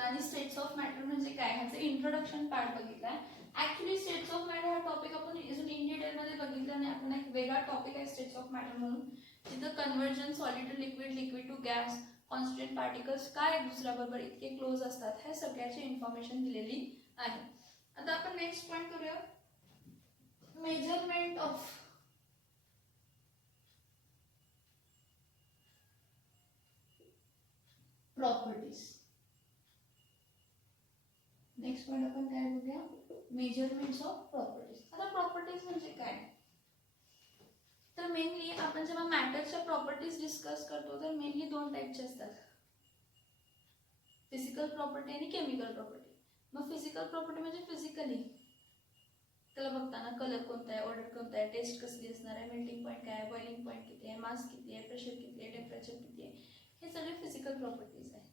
बघितला आणि states of matter म्हणजे काय ह्याचं इंट्रोडक्शन पार्ट बघितलाय. ऍक्च्युली स्टेट्स ऑफ मॅटर हा टॉपिक आपण अजून इन डिटेल मध्ये बघितला नाही. आपण एक वेगळा टॉपिक आहे स्टेट्स ऑफ मॅटर म्हणून, जिथं conversion solid to liquid, liquid to gas, constant particles काय दुसऱ्याबरोबर इतके क्लोज असतात ह्या सगळ्याची इन्फॉर्मेशन दिलेली आहे. आता आपण नेक्स्ट पॉइंट करूया, measurement of properties. Next point आपण काय बघूया, मेजरमेंट्स ऑफ प्रॉपर्टीज. आता प्रॉपर्टीज म्हणजे काय, तर मेनली आपण जेव्हा मॅटरच्या प्रॉपर्टीज डिस्कस करतो तर मेनली दोन टाईपचे असतात, फिजिकल प्रॉपर्टी आणि केमिकल प्रॉपर्टी. मग फिजिकल प्रॉपर्टी म्हणजे फिजिकली त्याला बघताना कलर कोणता आहे, ऑर्डर कोणता आहे, टेस्ट कसली असणार आहे, मेल्टिंग पॉईंट काय आहे, बॉइलिंग पॉईंट किती आहे, मास किती आहे, प्रेशर किती आहे, टेम्परेचर किती आहे, हे सगळे फिजिकल प्रॉपर्टीज आहे.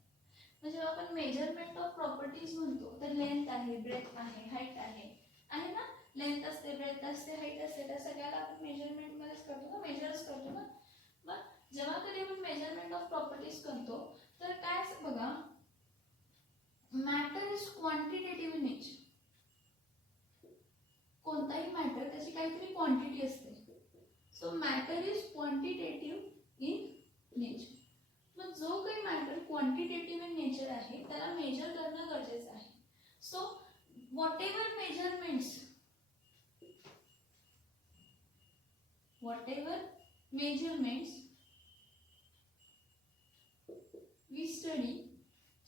म्हणजे जेव्हा आपण मेजरमेंट ऑफ प्रॉपर्टीज म्हणतो तर लेंथ आहे, ब्रेथ आहे, हाईट आहे ना, लेंथ असते, ब्रेथ असते, हाईट असते, त्या सगळ्याला आपण मेजरमेंट मध्येच करतो ना, मेजर्स करतो ना. मग जेव्हा कधी आपण मेजरमेंट ऑफ प्रॉपर्टीज करतो तर काय असं बघा, matter is quantitative in nature. कोणताही मॅटर त्याची काहीतरी क्वांटिटी असते. So matter is quantitative in nature. मग जो काही मॅटर क्वांटिटेटिव्ह इन नेचर आहे त्याला मेजर करणं गरजेचं आहे. So whatever measurements we study,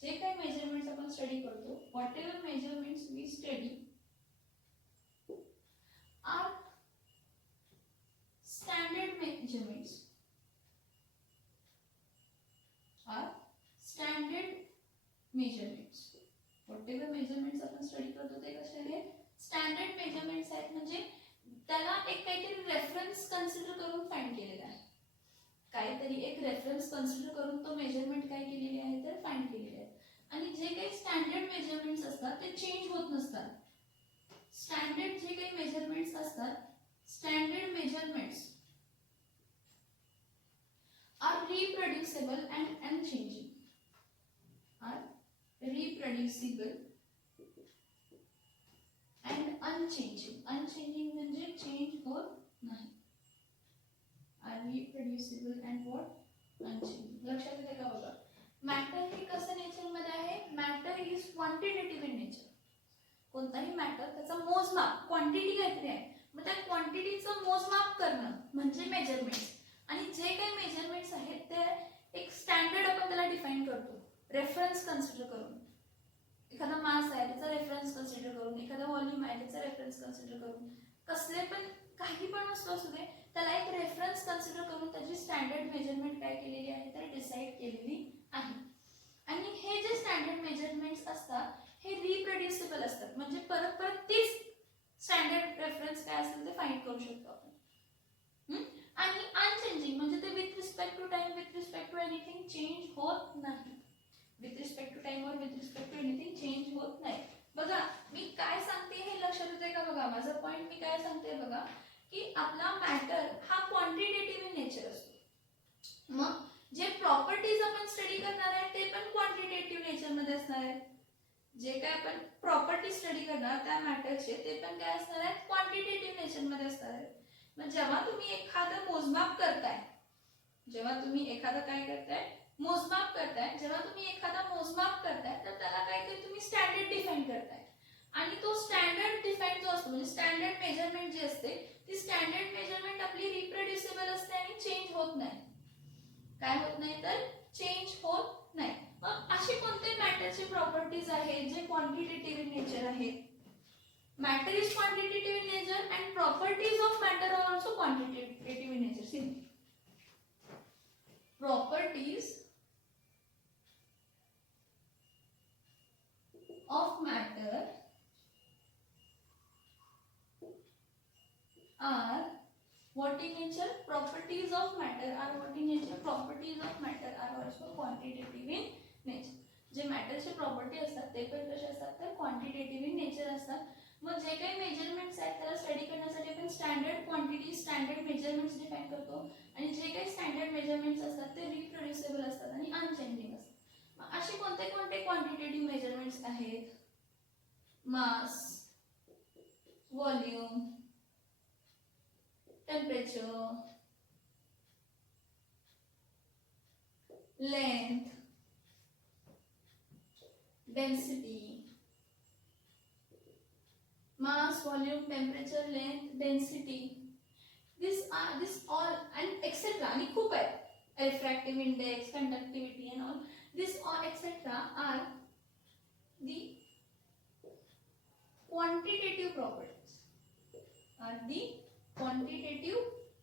जे काही मेजरमेंट्स आपण स्टडी करतो, whatever measurements we study are standard measurements. Whatever measurements आपण स्टडी करतो ते कसे आहेत, स्टँडर्ड मेजरमेंट्स आहेत. म्हणजे त्याला एक काहीतरी रेफरन्स कन्सिडर करून फाइंड केलेला आहे, काहीतरी एक रेफरन्स कन्सिडर करून तो मेजरमेंट काय केलेली आहे तर फाइंड केलेले आहे. आणि जे काही स्टँडर्ड मेजरमेंट्स असतात ते चेंज होत नसतात. स्टँडर्ड जे काही मेजरमेंट्स असतात, standard measurements are reproducible and unchanging. Reproducible and unchanging. Unchanging म्हणजे चेंज होत नाही. Reproducible and what unchanging. लक्षात येते का बघा, मॅटर हे कसं नेचर मध्ये आहे, matter is quantitative in nature. कोणताही मॅटर त्याचा मोजमाप, क्वांटिटी काहीतरी आहे, मग त्या क्वांटिटीचं मोजमाप करणं म्हणजे मेजरमेंट्स. आणि जे काही मेजरमेंट्स आहेत ते एक स्टँडर्ड आपण त्याला डिफाइन करतो, रेफरन्स कन्सिडर करून. एखादा मास आहे त्याचा रेफरन्स कन्सिडर करून, एखादा व्हॉल्यूम आहे त्याचा रेफरन्स कन्सिडर करून, कसले पण काही पण वस्तू असू दे त्याला एक रेफरन्स कन्सिडर करून त्याची स्टँडर्ड मेजरमेंट काय केलेली आहे तर डिसाईड केलेली आहे. आणि हे जे स्टँडर्ड मेजरमेंट्स असतात हे रिप्रोड्युसिबल असतात. म्हणजे परत परत तीच स्टँडर्ड रेफरन्स काय असेल ते फाइंड करू शकतो आपण. आणि अनचेंजिंग म्हणजे ते with respect to time, with respect to anything change होत नाही. विथ रिस्पेक्ट टू टाइम और with respect to anything change होत नाही. बघा मी काय सांगते हे लक्षात येते का बघा, माझा पॉइंट मी काय सांगते बघा, की आपला मॅटर हा क्वांटिटेटिव्ह इन नेचर असतो. मग जे प्रॉपर्टीज आपण स्टडी करणार आहे ते पण क्वांटिटेटिव्ह नेचर मध्ये असणार आहे. जे काय आपण प्रॉपर्टी स्टडी करणार त्या मॅटरचे ते पण काय असणार आहेत, क्वांटिटेटिव्ह नेचर मध्ये असणार आहे. मग जेव्हा तुम्ही एखादं मोजमाप करताय, जेव्हा तुम्ही एखादं काय करताय मोजमाप करताय, जेव्हा तुम्ही एखादा मोजमाप करताय तर त्याला काहीतरी तुम्ही स्टँडर्ड डिफाइन करताय. आणि तो स्टँडर्ड डिफाइन जो असतो म्हणजे स्टँडर्ड मेजरमेंट जी असते ती स्टँडर्ड मेजरमेंट आपली रिप्रोड्युसिबल असते आणि चेंज होत नाही. काय होत नाही तर चेंज होत नाही. मग असे कोणते मॅटरचे प्रॉपर्टीज आहेत जे क्वांटिटेटिव्ह इन नेचर आहेत. Matter is quantitative in nature and properties of matter are also quantitative in nature. Simply properties of matter are what in nature, properties of matter are what in nature, properties of matter are also quantitative in nature. जे मॅटरचे property असतात ते पण कसे असतात तर quantitative in nature असतात. मग जे काही मेजरमेंट्स आहेत त्याला स्टडी करण्यासाठी आपण standard quantity, standard measurements define करतो. आणि जे काही स्टँडर्ड मेजरमेंट्स असतात ते रिप्रोड्युसिबल असतात आणि अनचेंजिंग असतात. मग असे कोणते कोणते quantitative measurements mass, volume, temperature, length, density, mass, volume, temperature, length, density. This all and etc. आणि खूप आहे. Refractive index, conductivity and all. This all etc. are the quantitative properties. Are the quantitative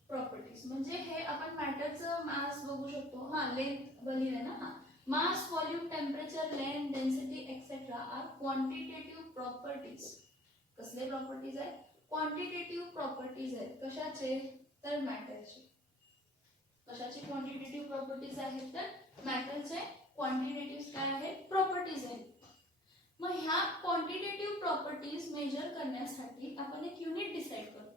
properties. म्हणजे हे आपण मॅटरचं मास बघू शकतो. हा length बघितलं ना. हा mass, volume, temperature, length, density etcetera are quantitative properties. कसले प्रॉपर्टीज आहेत? क्वांटिटेटिव्ह प्रॉपर्टीज आहेत. कशाचे? तर मॅटरचे. कशाची क्वांटिटेटिव्ह प्रॉपर्टीज आहेत? तर मॅटरचे क्वांटिटेटिव्ह काय आहेत? प्रॉपर्टीज आहेत. मग ह्या क्वांटिटेटिव्ह प्रॉपर्टीज मेजर करण्यासाठी आपण एक युनिट डिसाइड करतो.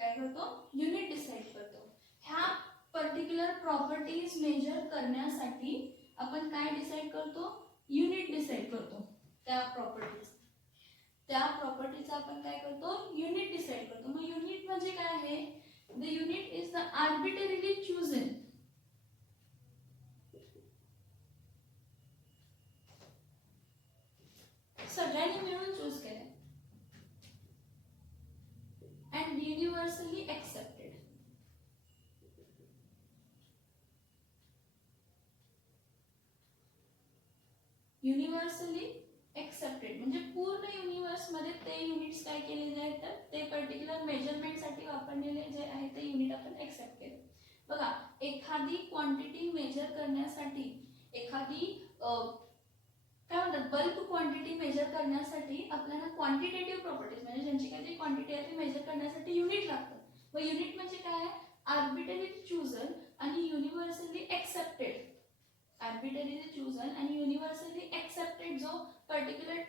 काय करतो? युनिट डिसाइड करतो. ह्या पर्टिक्युलर प्रॉपर्टीज मेजर करण्यासाठी आपण काय डिसाइड करतो? युनिट डिसाइड करतो. त्या प्रॉपर्टीचा आपण काय करतो? युनिट डिसाइड करतो. मग युनिट म्हणजे काय आहे? The unit is the arbitrarily chosen सगळ्यांनी मिळून चूज केले and universally accepted. Universally accepted म्हणजे पूर्ण युनिव्हर्स मध्ये ते युनिट्स काय केलेले आहेत? तर ते पर्टिक्युलर मेजरमेंट साठी वापरलेले जे आहे ते युनिट आपण एक्सेप्ट केले. बघा, एखादी क्वांटिटी मेजर करण्यासाठी, एखादी काय म्हणतात बल्क क्वांटिटी मेजर करण्यासाठी आपल्याला क्वांटिटेटिव्ह प्रॉपर्टीज म्हणजे ज्यांची काही क्वांटिटी आहे ती मेजर करण्यासाठी युनिट लागतं. मग युनिट म्हणजे काय? आर्बिट्ररी चूजन आणि युनिव्हर्सली एक्सेप्टेड. आर्बिट्ररी चूजन आणि युनिव्हर्सली एक्सेप्टेड जो पर्टिक्युलर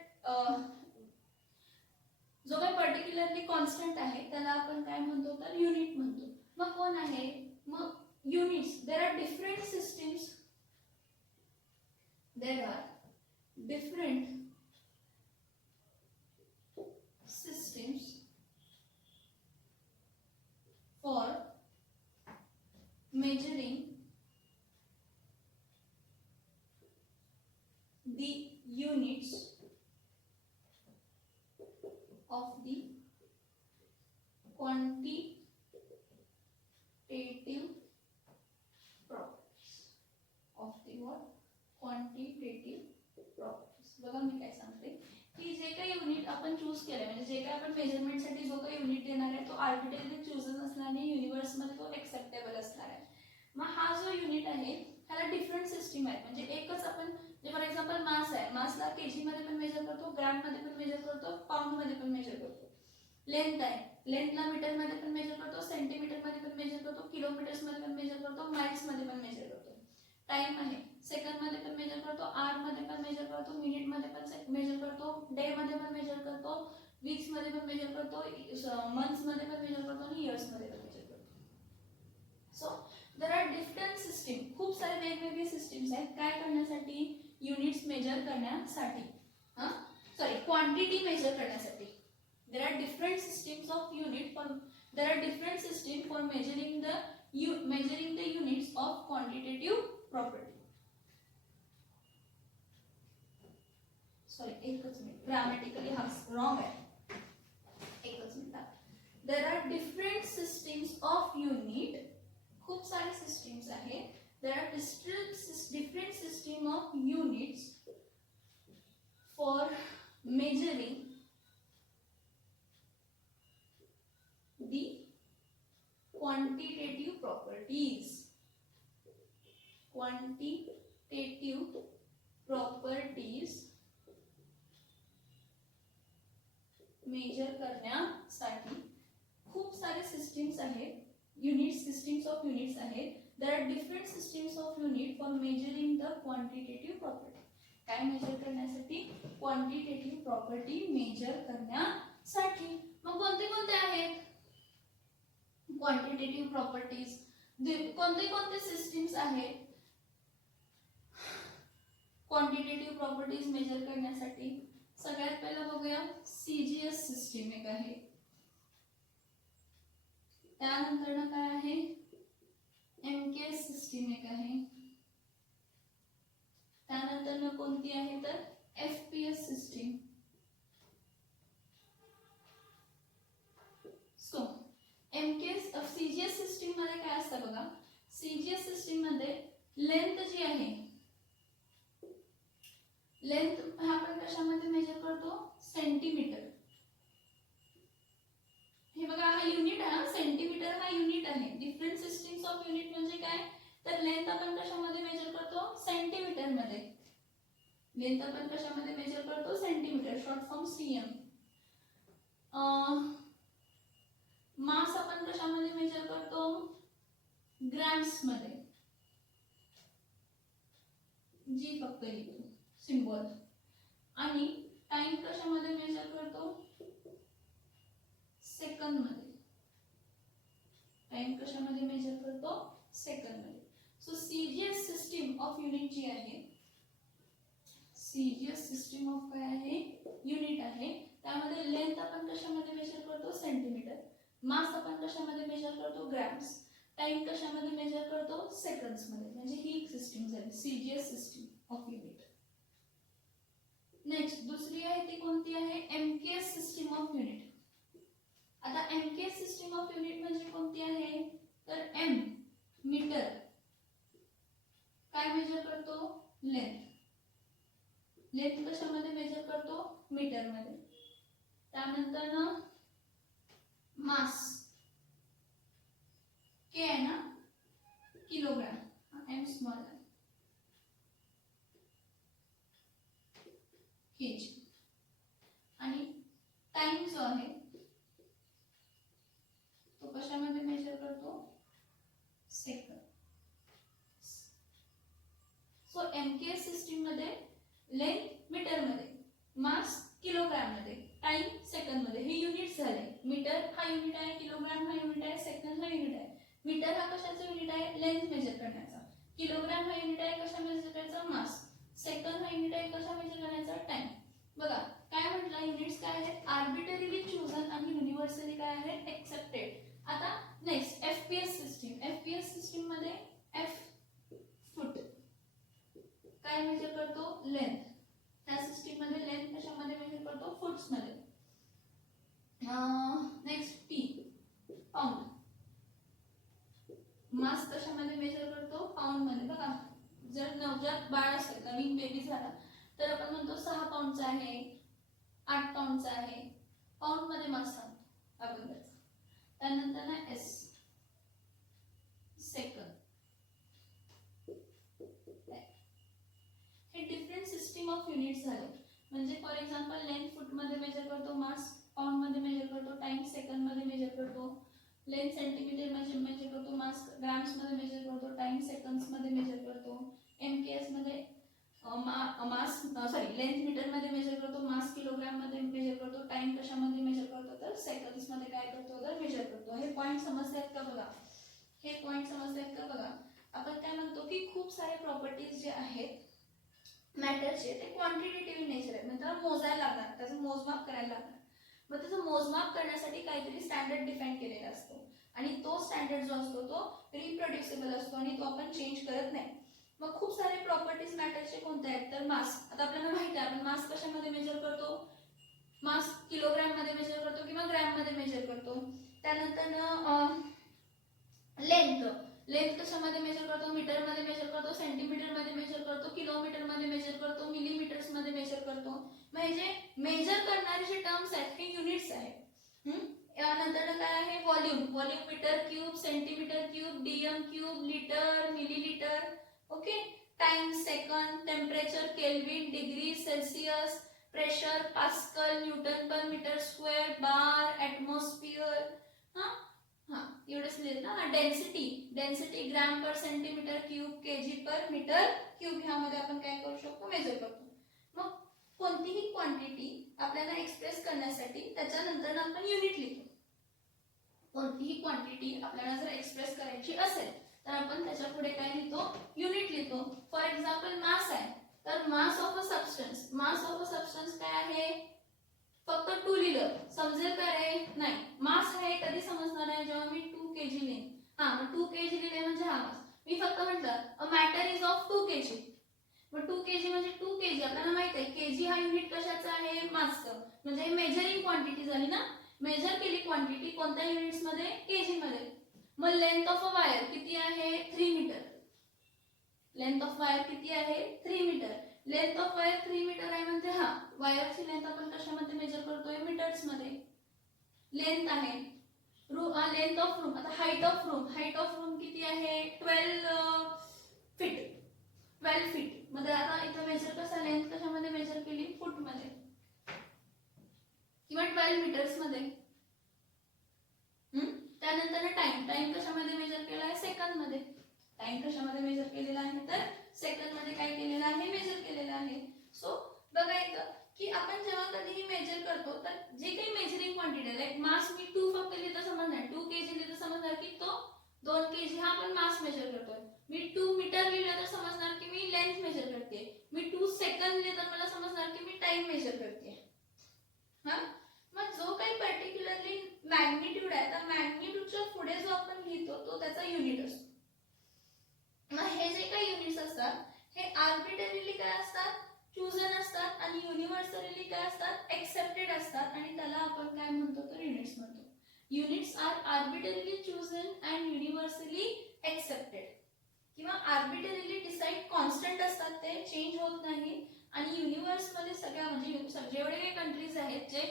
जो काही पर्टिक्युलरली कॉन्स्टंट आहे त्याला आपण काय म्हणतो? तर युनिट म्हणतो. मग कोण आहे? मग units. There are different systems. There are different systems for measuring the units of the quantitative properties of the what? Quantitative properties. बघा मी काय सांगते की जे काही युनिट आपण चूज केले म्हणजे जे काही आपण मेजरमेंट साठी जो काही युनिट देणार आहे तो आर्बिट्ररी चूजन असणार आणि युनिव्हर्स मध्ये तो एक्सेप्टेबल असणार आहे. मग हा जो युनिट आहे ह्याला डिफरंट सिस्टीम आहे. म्हणजे एकच आपण जे फॉर एक्झाम्पल मास आहे, मासला केजी मध्ये पण मेजर करतो, ग्रॅम मध्ये पण मेजर करतो, पाउंड मध्ये पण मेजर करतो. लेंथ आहे, लेंथला मीटर मध्ये पण मेजर करतो, सेंटीमीटर मध्ये पण मेजर करतो, किलोमीटर्स मध्ये पण मेजर करतो, माइल्स मध्ये पण मेजर करतो. टाइम आहे, सेकंड मध्ये पण मेजर करतो, आवर मध्ये पण मेजर करतो, मिनिट मध्ये पण मेजर करतो, डे मध्ये पण मेजर करतो, वीक्स मध्ये पण मेजर करतो, मंथ्स मध्ये पण मेजर करतो आणि इयर्स मध्ये पण मेजर करतो. So there are different system. खूप सारे वेगवेगळे सिस्टीम्स आहेत काय करण्यासाठी? युनिट्स मेजर करण्यासाठी. सॉरी, क्वांटिटी मेजर करण्यासाठी. There are different systems of unit for there are different system for measuring the units of quantitative property. Sorry, एकच मिनिट, ग्रामॅटिकली हा रॉंग आहे. एकच minute. There are different systems of unit. खूप सारे systems आहेत. There are different system of units for measuring the quantitative properties. Quantitative properties measure करण्यासाठी खूप सारे सिस्टीम्स आहेत. सिस्टीम्स ऑफ युनिट्स आहेत. There are different systems of unit for measuring the quantitative property. काय measure करण्यासाठी? Quantitative property measure करण्यासाठी. मग कोणते कोणते आहेत क्वांटिटेटिव्ह प्रॉपर्टीज? कोणते कोणते सिस्टीम्स आहेत क्वांटिटेटिव्ह प्रॉपर्टीज मेजर करण्यासाठी? सगळ्यात पहिला बघूया सीजीएस सिस्टीम एक आहे, त्यानंतर काय आहे एमकेएस सिस्टीम एक आहे, त्यानंतर कोणती आहे तर FPS system. So MKS CGS system मध्ये काय असतं बघा, सीजीएस सिस्टीम मध्ये लेंथ जी आहे, लेंथ हा आपण कशामध्ये मेजर करतो सेंटीमीटर. हे बघा हा युनिट आहे, सेंटीमीटर हा युनिट आहे. डिफरंट सिस्टीम्स ऑफ युनिट म्हणजे काय तर लेंथ आपण कशामध्ये मेजर करतो सेंटीमीटर मध्ये. लेंथ आपण कशामध्ये मेजर करतो सेंटीमीटर, शॉर्ट फॉर्म सीएम. मास आपण कशामध्ये मेजर करतो ग्रॅम्स मध्ये, जी फक्त लिहितो सिंबल. आणि टाइम कशामध्ये मेजर करतो सेकंद मध्ये. टाइम कशामध्ये मेजर करतो सेकंद मध्ये. So CGS system of unit जी आहे, सीजीएस सिस्टीम ऑफ काय आहे युनिट आहे, त्यामध्ये लेंथ आपण कशामध्ये मेजर करतो सेंटीमीटर, मास आपण कशामध्ये मेजर करतो ग्रॅम्स, टाइम कशामध्ये मेजर करतो सेकंड्स मध्ये. म्हणजे ही एक सिस्टीम झाली CGS system of unit. Next दुसरी आहे ती कोणती आहे एमकेएस सिस्टीम ऑफ युनिट. आता एमकेएस सिस्टीम ऑफ युनिट म्हणजे कोणती आहे तर एम मीटर काय मेजर करतो लेंथ, लेंथ कशामध्ये मेजर करतो मीटर मध्ये. त्यानंतर ना मास के आहे ना किलोग्राम, एम स्मॉल आहे केजी. आणि टाइम जो आहे तो कशामध्ये मेजर करतो सेकंद. सो एमकेएस सिस्टीम मध्ये लेंथ मीटर मध्ये, मास किलोग्राम मध्ये, टाइम सेकंद मध्ये. हे युनिट झाले. मीटर हा युनिट आहे, किलोग्राम हा युनिट आहे, सेकंद हा युनिट आहे. मीटर हा कशाचा युनिट आहे लेंथ मेजर करण्याचा, किलोग्राम हा युनिट आहे कशा मेजर करायचा मास, सेकंद हा युनिट आहे कशा मेजर करायचा टाइम. बघा काय म्हटलं युनिट्स काय आहेत आर्बिटरीली चूजन आणि युनिव्हर्सली काय आहेत एक्सेप्टेड. आता next FPS system. FPS system मध्ये एफ फूट काय मेजर करतो लेंथ. त्या सिस्टीम मध्ये लेंथ कशामध्ये मेजर करतो फुट्स मध्ये. नेक्स्ट पी पाउंड, मास कशामध्ये मेजर करतो पाउंड मध्ये. बघा जर नवजात बाळ असेल नवीन बेबी झाला तर आपण म्हणतो 6 पाऊंडचा आहे 8 पाऊंडचा आहे, पाऊंड मध्ये मास सांगतो आपण त्याचा. त्यानंतर ना एस सेकंद. हे डिफरंट सिस्टीम ऑफ युनिट्स झाले. म्हणजे फॉर एक्झाम्पल लेंथ फूट मध्ये मेजर करतो, मास पाउंड मध्ये मेजर करतो, टाइम सेकंद मध्ये मेजर करतो, लेंथ सेंटीमीटर मध्ये मेजर करतो, मास ग्रॅम्स मध्ये मेजर करतो, टाइम सेकंड्स मध्ये मेजर करतो. एमकेएस मध्ये मास लेंथ मीटर मध्ये मेजर करतो, मास किलोग्राम मध्ये मेजर करतो, टाइम कशामध्ये मेजर करतो तर सेकंड्स मध्ये काय करतो तर मेजर करतो. हे पॉइंट समजतात का बघा, हे पॉइंट समजतात का बघा. आपण काय म्हणतो की खूप सारे प्रॉपर्टीज जे आहेत मॅटरचे ते क्वांटिटेटिव्ह इन नेचर आहे. म्हणजे त्याला मोजायला लागणार, त्याचं मोजमाप करायला लागणार. मग त्याचं मोजमाप करण्यासाठी काहीतरी स्टँडर्ड डिफाईन केलेला असतो आणि तो स्टँडर्ड जो असतो तो रिप्रोड्युसिबल असतो आणि तो आपण चेंज करत नाही. मग खूप सारे प्रॉपर्टीज मॅटरचे कोणते आहेत तर मास. आता आपल्याला माहिती आहे आपण मास कशामध्ये मेजर करतो, मास किलोग्राम मध्ये मेजर करतो किंवा ग्रॅम मध्ये मेजर करतो. त्यानंतर लेंथ, लेंथ कशामध्ये मेजर करतो मीटर मध्ये मेजर करतो, सेंटीमीटर मध्ये मेजर करतो, किलोमीटर मध्ये मेजर करतो, मिलीमीटर्स मध्ये मेजर करतो. म्हणजे मेजर करणारे जे टर्म्स आहेत हे युनिट्स आहेत. यानंतर काय आहे volume, volume metre cube, centimetre cube, DM cube, litre, millilitre. Okay. Time second, temperature kelvin, degree Celsius, pressure pascal, newton per metre square, bar, atmosphere. एवढंच लिहिलं ना. Density, density gram per centimetre cube, KG per metre cube. ह्यामध्ये आपण काय करू शकतो major करतो. मग कोणतीही क्वांटिटी आपल्याला एक्सप्रेस करण्यासाठी त्याच्यानंतर आपण युनिट लिहितो. कोणतीही क्वांटिटी आपल्याला जर एक्सप्रेस करायची असेल तर आपण त्याच्या पुढे काय लिहितो युनिट लिहितो. फॉर एक्झाम्पल मास आहे तर mass of a substance, mass of a substance काय आहे, फक्त 2 लिहिलं समजेल का रे, नाही. मास आहे कधी समजणार आहे, जेव्हा मी 2 kg लिहिन. मग 2 kg लिहिले म्हणजे हा मास. मी फक्त म्हटलं a matter is of 2 kg. मग 2 kg म्हणजे 2 kg आपल्याला माहित आहे, kg हा युनिट कशाचा आहे, मासचं. म्हणजे मेजरिंग क्वांटिटी झाली ना, मेजर केली क्वांटिटी कोणत्या युनिट्स मध्ये, kg मध्ये. मग लेंथ ऑफ अ वायर किती आहे, 3 मीटर. लेंथ ऑफ वायर किती आहे, 3 metre. Length of wire 3 metre आहे म्हणजे हा वायरची लेंथ आपण कशामध्ये मेजर करतोय, मीटर्स मध्ये. लेंथ आहे लेंथ ऑफ रूम. आता हाईट ऑफ रूम किती आहे, 12 फीट. 12 फीट मध्ये. आता इथे मेजर कसा, लेंथ कशामध्ये मेजर केली, फूट मध्ये किंवा 12 मीटर्स मध्ये. त्यानंतर टाइम कशामध्ये मेजर केला आहे, सेकंद मध्ये. टाइम कशामध्ये मेजर केलेला आहे, तर सेकंद मध्ये काय केलेलं आहे, मेजर केलेलं आहे. सो बघा इथं की आपण जेव्हा कधीही मेजर करतो तर जे काही मेजरिंग क्वांटिटी आहे, लाईक मास मी 2 फक्त लिहिलं समजणार, 2 kg लिहिलं समजणार की तो 2 kg हा आपण मास मेजर करतोय. मी 2 मीटर लिहिलं तर समजणार की मी लेंथ मेजर करते. मी 2 सेकंद लिहिलं तर मला समजणार की मी टाइम मेजर करते. मग जो काही पर्टिक्युलरली मॅग्निट्यूड आहे, त्या मॅग्निट्यूडच्या पुढे जो आपण लिहितो तो त्याचा युनिट असतो. मग हे जे काही युनिट्स असतात हे आर्बिट्ररीली काय असतात, चूजन असतात, आणि युनिव्हर्सली काय असतात, एक्सेप्टेड असतात, आणि त्याला आपण काय म्हणतो तर युनिट्स म्हणतो. Units are arbitrarily chosen and universally accepted. किंवा आर्बिट्ररीली डिसाइड कॉन्स्टंट असतात, ते चेंज होत नाही. आणि युनिव्हर्स मध्ये सगळ्या म्हणजे जेवढे काही कंट्रीज आहेत जे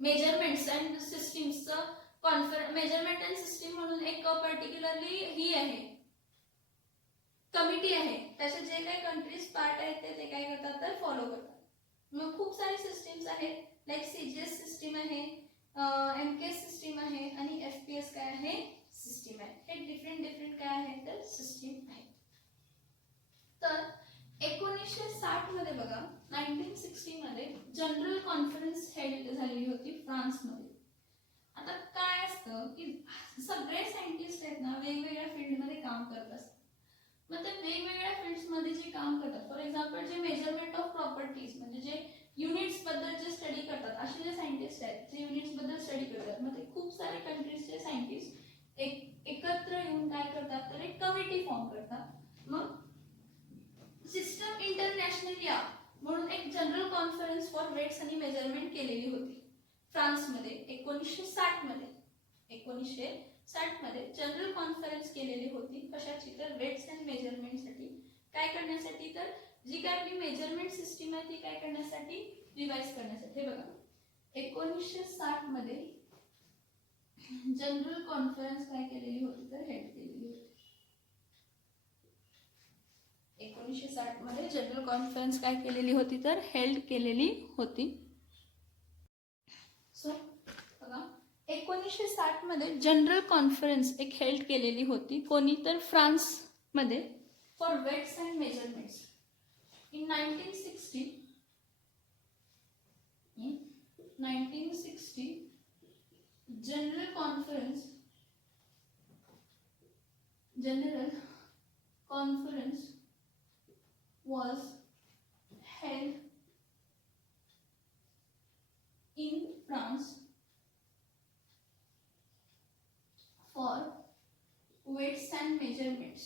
मेजरमेंट्स अँड सिस्टीम्सचं मेजरमेंट अँड सिस्टीम म्हणून एक पर्टिक्युलरली ही आहे, कमिटी आहे, त्याचे जे काही कंट्रीज पार्ट आहेत ते काय करतात तर फॉलो करतात. मग खूप सारे सिस्टीम्स आहेत, लाईक सीजीएस सिस्टीम आहे, एमकेएस सिस्टीम आहे, आणि एफपीएस काय आहे, सिस्टीम आहे. हे डिफरंट काय आहेत तर सिस्टीम आहे. तर 1960 मध्ये बघा, 1960 मध्ये जनरल कॉन्फरन्स हेल्ड झालेली होती फ्रान्समध्ये. आता काय असतं की सगळे सायंटिस्ट आहेत ना वेगवेगळ्या फील्डमध्ये काम करत असतात. मग ते वेगवेगळ्या फील्ड्स मध्ये जे काम करतात, फॉर एक्झाम्पल जे मेजरमेंट ऑफ प्रॉपर्टीज म्हणजे जे युनिट्स बद्दल जे स्टडी करतात, असे जे सायंटिस्ट आहेत जे युनिट्स बद्दल स्टडी करतात, मग ते खूप सारे कंट्रीजचे सायंटिस्ट एकत्र येऊन काय करतात तर एक कमिटी फॉर्म करतात. मग सिस्टम इंटरनॅशनल या म्हणून एक जनरल कॉन्फरन्स फॉर वेट्स आणि मेजरमेंट केलेली होती फ्रान्समध्ये 1960 मध्ये. 1960 मध्ये जनरल कॉन्फरन्स केलेली होती. कशाची तर वेट्स अँड मेजरमेंटसाठी. काय करण्यासाठी तर जी काय आपली मेजरमेंट सिस्टीम आहे ती काय करण्यासाठी, रिवाइज करण्यासाठी. हे बघा 1960 मध्ये जनरल कॉन्फरन्स काय केलेली होती तर हेल्ड केलेली होती. 1960 मध्ये जनरल कॉन्फरन्स काय केलेली होती तर हेल्ड केलेली होती. सो बघा 1960 मध्ये जनरल कॉन्फरन्स एक हेल्ड केलेली होती. कोणी तर फ्रान्स मध्ये for weights and measurements. In 1960 general conference was held in France for weights and measurements.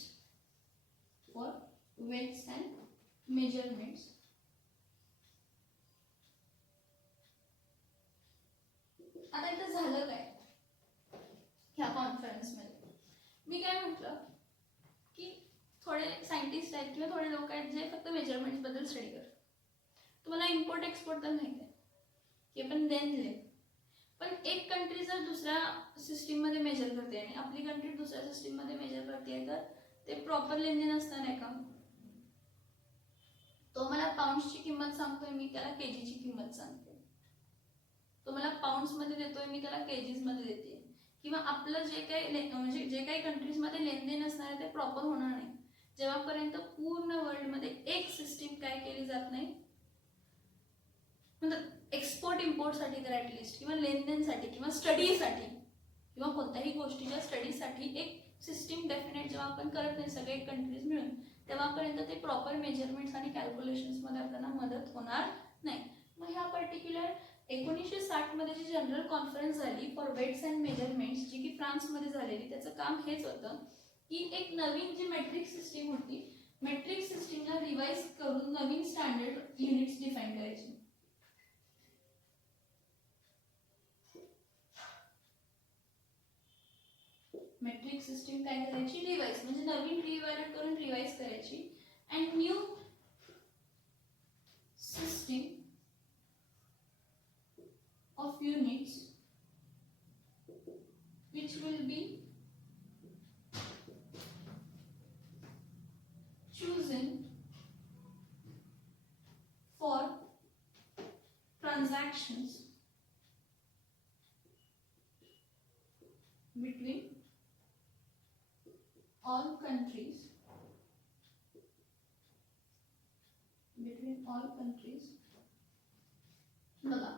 आता इथं झालं काय ह्या कॉन्फरन्स मध्ये, मी काय म्हटलं की थोडे सायंटिस्ट आहेत किंवा थोडे लोक आहेत जे फक्त मेजरमेंट्स बद्दल स्टडी करतात. तुम्हाला इम्पोर्ट एक्सपोर्ट तर माहिती आहे की आपण लेन दिले, पण एक कंट्री जर दुसऱ्या सिस्टीम मध्ये मेजर करते आणि आपली कंट्री दुसऱ्या सिस्टीम मध्ये मेजर करते तर ते प्रॉपर लेनदेन असणार आहे का. तो मला पाऊंड्सची किंमत सांगतोय, मी त्याला केजीची किंमत सांगते. तो मला पाऊंड्स मध्ये देतोय, मी त्याला केजीज मध्ये देते. किंवा आपलं जे काही म्हणजे जे काही कंट्रीज मध्ये लेनदेन असणार आहे ते प्रॉपर होणार नाही जेव्हापर्यंत पूर्ण वर्ल्ड मध्ये एक सिस्टीम काय केली जात नाही, म्हणजे एक्सपोर्ट इम्पोर्ट साठी तर ऍटलिस्ट, किंवा लेनदेनसाठी किंवा स्टडीसाठी किंवा कोणत्याही गोष्टीच्या स्टडीसाठी एक सिस्टीम डेफिनेट जेव्हा आपण करत नाही सगळे कंट्रीज मिळून, तेव्हापर्यंत ते प्रॉपर मेजरमेंट्स आणि कॅल्क्युलेशन्स मध्ये आपल्याला मदत होणार नाही. मग ह्या पर्टिक्युलर 1960 मध्ये जी जनरल कॉन्फरन्स झाली फॉर वेट्स अँड मेजरमेंट्स, जी की फ्रान्समध्ये झालेली, त्याचं काम हेच होतं की एक नवीन जी मेट्रिक सिस्टीम होती, मेट्रिक सिस्टीमला रिवाइज करून नवीन स्टँडर्ड युनिट्स डिफाईन करायची. मेट्रिक सिस्टीम काय करायची, रिवाइज म्हणजे नवीन रिवाइड करून रिवाइज करायची. And new system of units which will be chosen for transactions between all countries बघा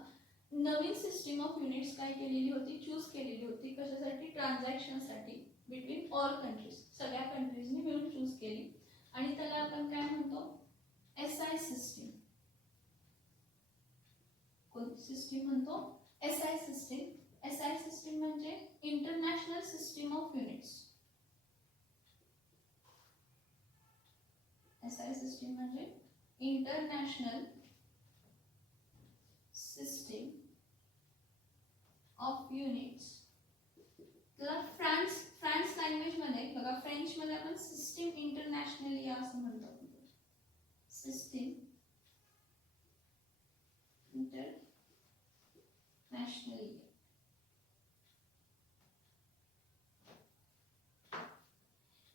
नवीन सिस्टीम ऑफ युनिट्स काय केलेली होती, चूज केलेली होती. कशासाठी, ट्रान्झॅक्शनसाठी बिटवीन ऑल कंट्रीज, सगळ्या कंट्रीजनी मिळून चूज केली. आणि त्याला आपण काय म्हणतो, एसआय सिस्टीम. कोणती सिस्टीम म्हणतो, एसआय सिस्टीम. एसआय सिस्टीम म्हणजे international system of units. SI system म्हणजे इंटरनॅशनल सिस्टीम ऑफ युनिट्स. तर फ्रान्स लँग्वेज मध्ये बघा, फ्रेंच मध्ये आपण सिस्टीम इंटरनॅशनली असं म्हणतो. System internationally.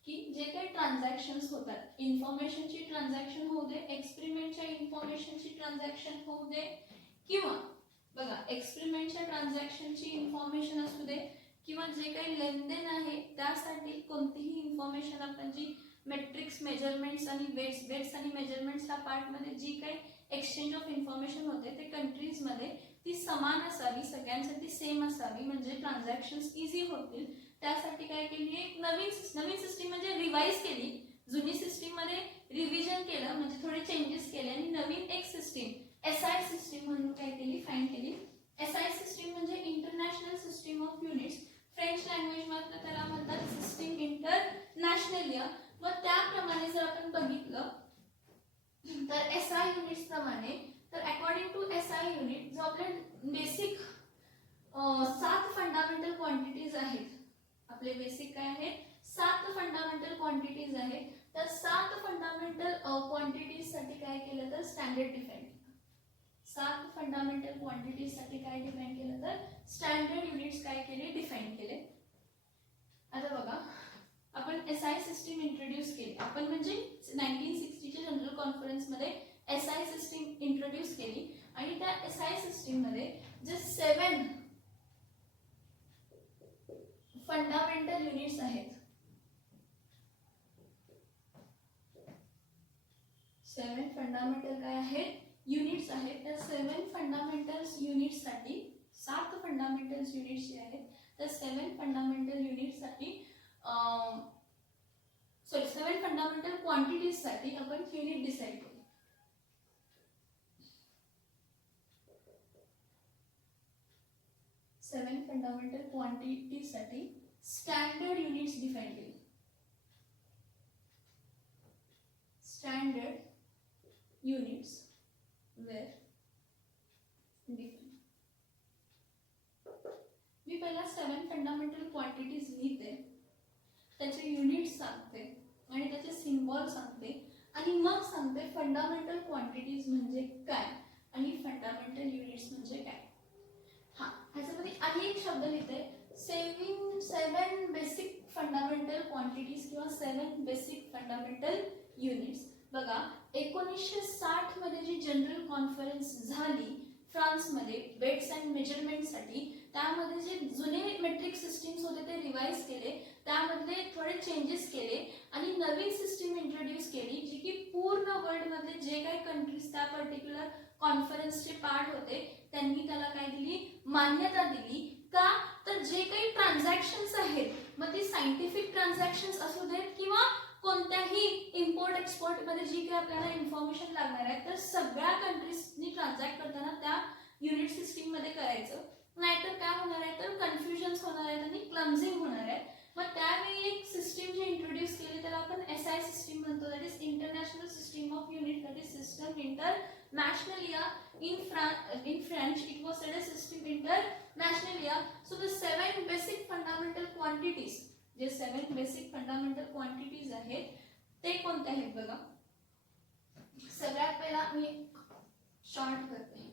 की जे काही ट्रान्झॅक्शन्स होतात, इन्फॉर्मेशनची ट्रान्झॅक्शन होऊ दे, एक्सपेरिमेंटच्या इन्फॉर्मेशनची ट्रान्झॅक्शन होऊ दे, किंवा बघा एक्सपेरिमेंटच्या ट्रान्झॅक्शनची इन्फॉर्मेशन असू दे, किंवा जे काही लेनदेन आहे त्यासाठी कोणतीही इन्फॉर्मेशन आपण जी मेट्रिक्स, मेजरमेंट्स आणि वेट्स आणि मेजरमेंट्स ह्या पार्टमध्ये जी काही एक्सचेंज ऑफ इन्फॉर्मेशन होते ते कंट्रीजमध्ये ती समान असावी, सगळ्यांसाठी सेम असावी, म्हणजे ट्रान्झॅक्शन्स इझी होतील. त्यासाठी काय केली, एक नवीन सिस्टीम म्हणजे रिवाइज केली. जुनी सिस्टीम मध्ये रिव्हिजन केलं म्हणजे थोडे चेंजेस केले आणि नवीन एक सिस्टीम एसआय सिस्टीम म्हणून काय केली, फाईन केली. एसआय सिस्टीम म्हणजे international system of units. French language मध्ये त्याला म्हणतात सिस्टीम इंटरनॅशनल. मग त्याप्रमाणे जर आपण बघितलं तर एसआय युनिट्स प्रमाणे, तर अकॉर्डिंग टू एसआय युनिट जो आपले बेसिक 7 फंडामेंटल क्वांटिटीज आहेत, आपले बेसिक काय आहेत, 7 फंडामेंटल क्वांटिटीज आहेत. तर 7 फंडामेंटल क्वांटिटीज साठी काय केलं तर स्टँडर्ड डिफाइन केलं. 7 फंडामेंटल क्वांटिटीज साठी काय डिफाइन केलं तर स्टँडर्ड युनिट्स काय केले, डिफाइन केले. आता बघा आपण एसआय सिस्टीम इंट्रोड्यूस केली. आपण म्हणजे 1960 च्या जनरल कॉन्फरन्स मध्ये एसआय सिस्टीम इंट्रोड्यूस केली. आणि त्या एसआय सिस्टीम मध्ये जे 7 फंडामेंटल युनिट्स आहेत, 7 फंडामेंटल काय आहेत, युनिट्स आहेत. त्या 7 फंडामेंटल्स युनिट्स साठी 7 फंडामेंटल्स युनिट्स जे आहेत त्या 7 फंडामेंटल युनिट्स साठी 7 फंडामेंटल क्वांटिटीज साठी आपण युनिट डिसाइड केली. सेवन फंडामेंटल क्वांटिटीज साठी स्टँडर्ड युनिट्स डिफाइन केली. स्टँडर्ड युनिट्स वेर डिफाइन. मी पहिला 7 फंडामेंटल क्वांटिटीज लिहिते, त्याचे युनिट्स सांगते आणि त्याचे सिम्बॉल सांगते आणि मग सांगते फंडामेंटल क्वांटिटीज म्हणजे काय आणि फंडामेंटल युनिट्स म्हणजे काय. हा, ह्याच्यामध्ये आणि एक शब्द लिहिते, 7 बेसिक फंडामेंटल क्वांटिटीज किंवा 7 बेसिक फंडामेंटल युनिट्स. बघा 1960 मध्ये जी जनरल कॉन्फरन्स झाली फ्रान्समध्ये वेट्स अँड मेजरमेंट साठी, त्यामध्ये जे जुने मेट्रिक सिस्टीम्स होते ते रिवाइज केले, त्यामध्ये थोडे चेंजेस केले आणि नवीन सिस्टीम इंट्रोड्यूस केली, जी की पूर्ण वर्ल्ड मध्ये जे काही कंट्रीज त्या पर्टिक्युलर कॉन्फरन्सचे पार्ट होते त्यांनी त्याला काय दिली, मान्यता दिली. का तर जे काही ट्रान्झॅक्शन्स आहेत, मग ती सायंटिफिक ट्रान्झॅक्शन्स असू देत किंवा कोणत्याही इम्पोर्ट एक्सपोर्ट मध्ये जी काही आपल्याला इन्फॉर्मेशन लागणार आहे, तर सगळ्या कंट्रीज करायचं, नाहीतर काय होणार आहे तर कन्फ्युजन्स होणार आहेत आणि क्लमझिंग होणार आहे. मग त्यावेळी एक सिस्टीम जी इंट्रोड्यूस केली त्याला आपण SI सिस्टीम म्हणतो, that is international system of unit, that is system international. In French it was said as system internationalia. So the 7 basic fundamental quantities, जे 7 basic fundamental quantities आहेत ते कोणते आहेत बघा. सगळ्यात पहिला मी शॉर्ट करते,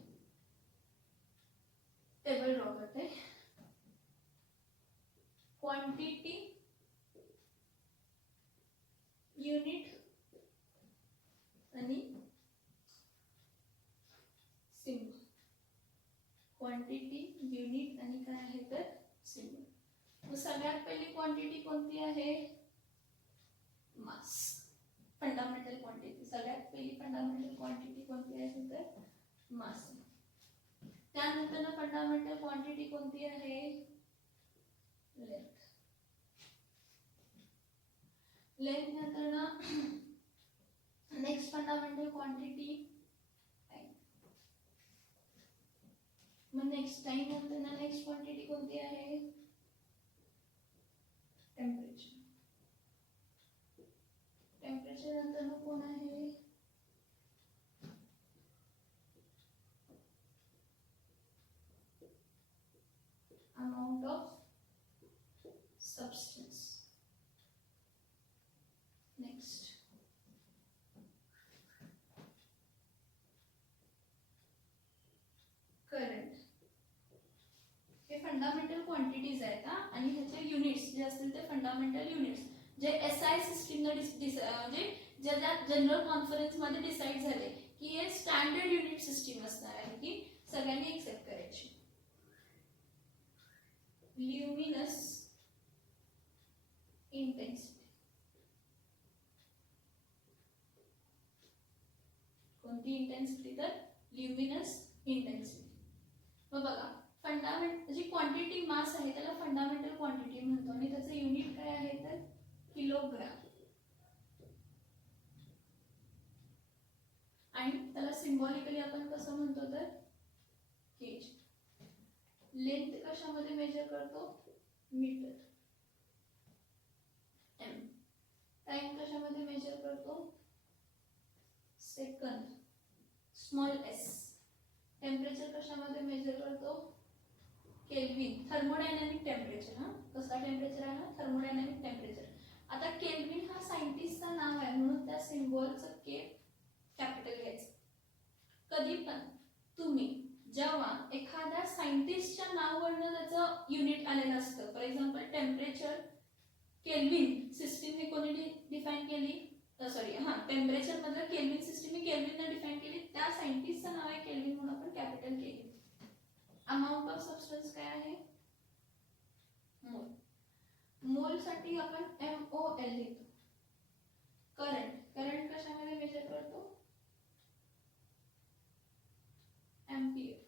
टेबल ड्रॉ करते. क्वांटिटी, युनिट आणि सिंबल. क्वांटिटी, युनिट आणि काय आहे तर सिंबल. मग सगळ्यात पहिली क्वांटिटी कोणती आहे? मास, फंडामेंटल क्वांटिटी. सगळ्यात पहिली फंडामेंटल क्वांटिटी कोणती आहे तर मास. त्यानंतर फंडामेंटल क्वांटिटी कोणती आहे? लेंथ. लेंथ नंतर नेक्स्ट फंडामेंटल क्वांटिटी टाइम. मग नेक्स्ट टाइम नंतर नेक्स्ट क्वांटिटी कोणती आहे? टेम्परेचर. टेम्परेचर नंतर कोण आहे? Amount of substance. Next current. हे फंडामेंटल क्वांटिटीज आहेत हा, आणि ह्याचे युनिट्स जे असतील ते फंडामेंटल युनिट्स जे SI सिस्टीम म्हणजे ज्याच्यात जनरल कॉन्फरन्स मध्ये डिसाइड झाले की हे स्टँडर्ड युनिट सिस्टीम असणार आहे, की सगळ्यांनी एक्सेप्ट करायची. Luminous intensity. कोणती इंटेन्सिटी तर ल्युमिनस इंटेन्सिटी. मग बघा फंडामेंट जी क्वांटिटी मास आहे त्याला फंडामेंटल क्वांटिटी म्हणतो आणि त्याचं युनिट काय आहे तर किलोग्राम. आणि त्याला सिम्बॉलिकली आपण कसं म्हणतो तर केज. लेंथ कशामध्ये मेजर करतो? मीटर. एम. टाइम कशामध्ये मेजर करतो? Second, small S. टेम्परेचर कशामध्ये मेजर करतो? केल्विन. Thermodynamic temperature. हा कसला टेम्परेचर आहे? हा थर्मोडायनामिक टेम्परेचर. आता केल्विन हा सायंटिस्टचा नाव आहे म्हणून त्या सिम्बॉलचं के कॅपिटल घ्यायचं. कधी पण तुम्ही जेव्हा एखाद्या सायंटिस्टच्या नावावरनं त्याचं युनिट आलेलं असतं, for example temperature, kelvin system हे कोणी डिफाईन केली? सॉरी हा टेम्परेचर मधलं केल्विन सिस्टीम ही केल्विनने डिफाईन केली, त्या सायंटिस्टचं नाव आहे केल्विन म्हणून आपण कॅपिटल केली. अमाउंट ऑफ सबस्टन्स काय आहे? मोल. मोल साठी आपण MOL लिहितो. करंट. करंट कशामध्ये मेजर करतो? एम्पियर.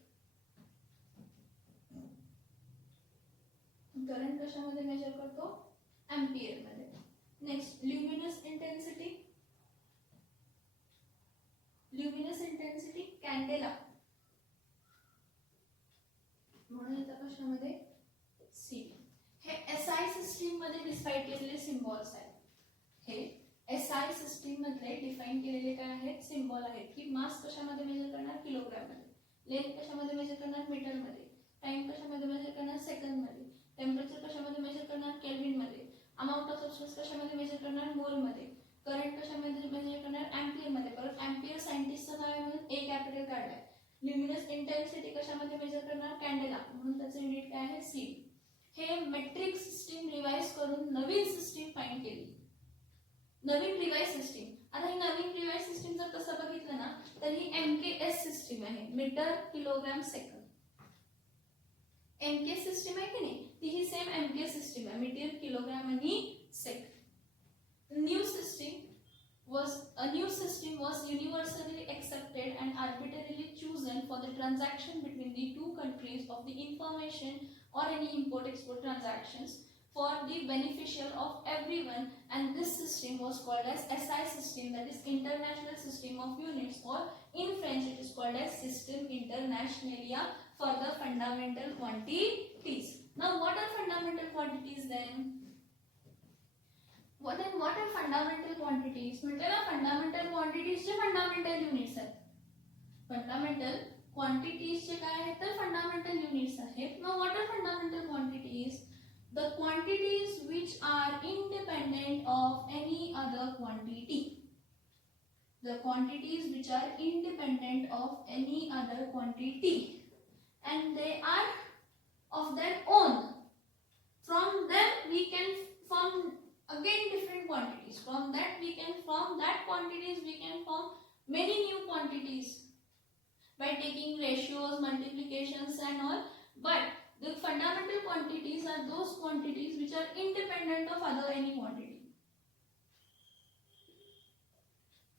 करंट कशामध्ये मेजर करतो? एम्पियर मध्ये. Next luminous intensity. Luminous intensity candela म्हणून येतं कशामध्ये? सी. हे SI सिस्टीम मध्ये डिसाइड केलेले सिम्बॉल्स आहेत. हे SI सिस्टीम मध्ये डिफाइन केलेले काय आहेत? सिम्बॉल आहेत की मास कशामध्ये मेजर करणार? किलोग्राम मध्ये. लेंथ कशामध्ये मेजर करणार? मीटर मध्ये. टाइम कशामध्ये मेजर करणार? सेकंद मध्ये. टेम्परेचर कशामध्ये मेजर करणार? केल्विन मध्ये. अमाउंट ऑफ सबस्टन्स कशामध्ये मेजर करणार? मोल मध्ये. करंट कशामध्ये मेजर करणार? एम्पियर मध्ये. परत एम्पियर सायंटिस्टचं नाव आहे म्हणून A कॅपिटल काढलाय. ल्युमिनस इंटेन्सिटी कशामध्ये मेजर करणार? कॅन्डेला म्हणून त्याचं युनिट काय आहे? सी. हे मेट्रिक सिस्टीम रिवाइज करून नवीन सिस्टीम फाइंड केली. नवीन रिवाइज सिस्टीम. आता ही नवीन रिवाइज सिस्टीम जर तसं बघितलं ना तर ही MKS सिस्टीम आहे, metre kilogram second. MKS system आहे की नाही, ती ही सेम MKS सिस्टीम आहे, मीटर किलोग्राम आणि second. A new system was universally accepted and arbitrarily chosen for the transaction between the two countries of the information or any import-export transactions for the beneficial of everyone, and this system was called as SI system, that is International System of Units, or in French it is called as system internationally for the fundamental quantities. Now what are fundamental quantities then? What are fundamental quantities? म्हटलं ना fundamental quantities चे fundamental units आहेत. fundamental quantities चे काय आहेत तर fundamental units आहेत. Now what are fundamental quantities? The quantities which are independent of any other quantity. The quantities which are independent of any other quantity, and they are of their own. From them we can form again different quantities. From that quantities we can form many new quantities by taking ratios, multiplications and all. But the fundamental quantities are those quantities which are independent of other any quantity.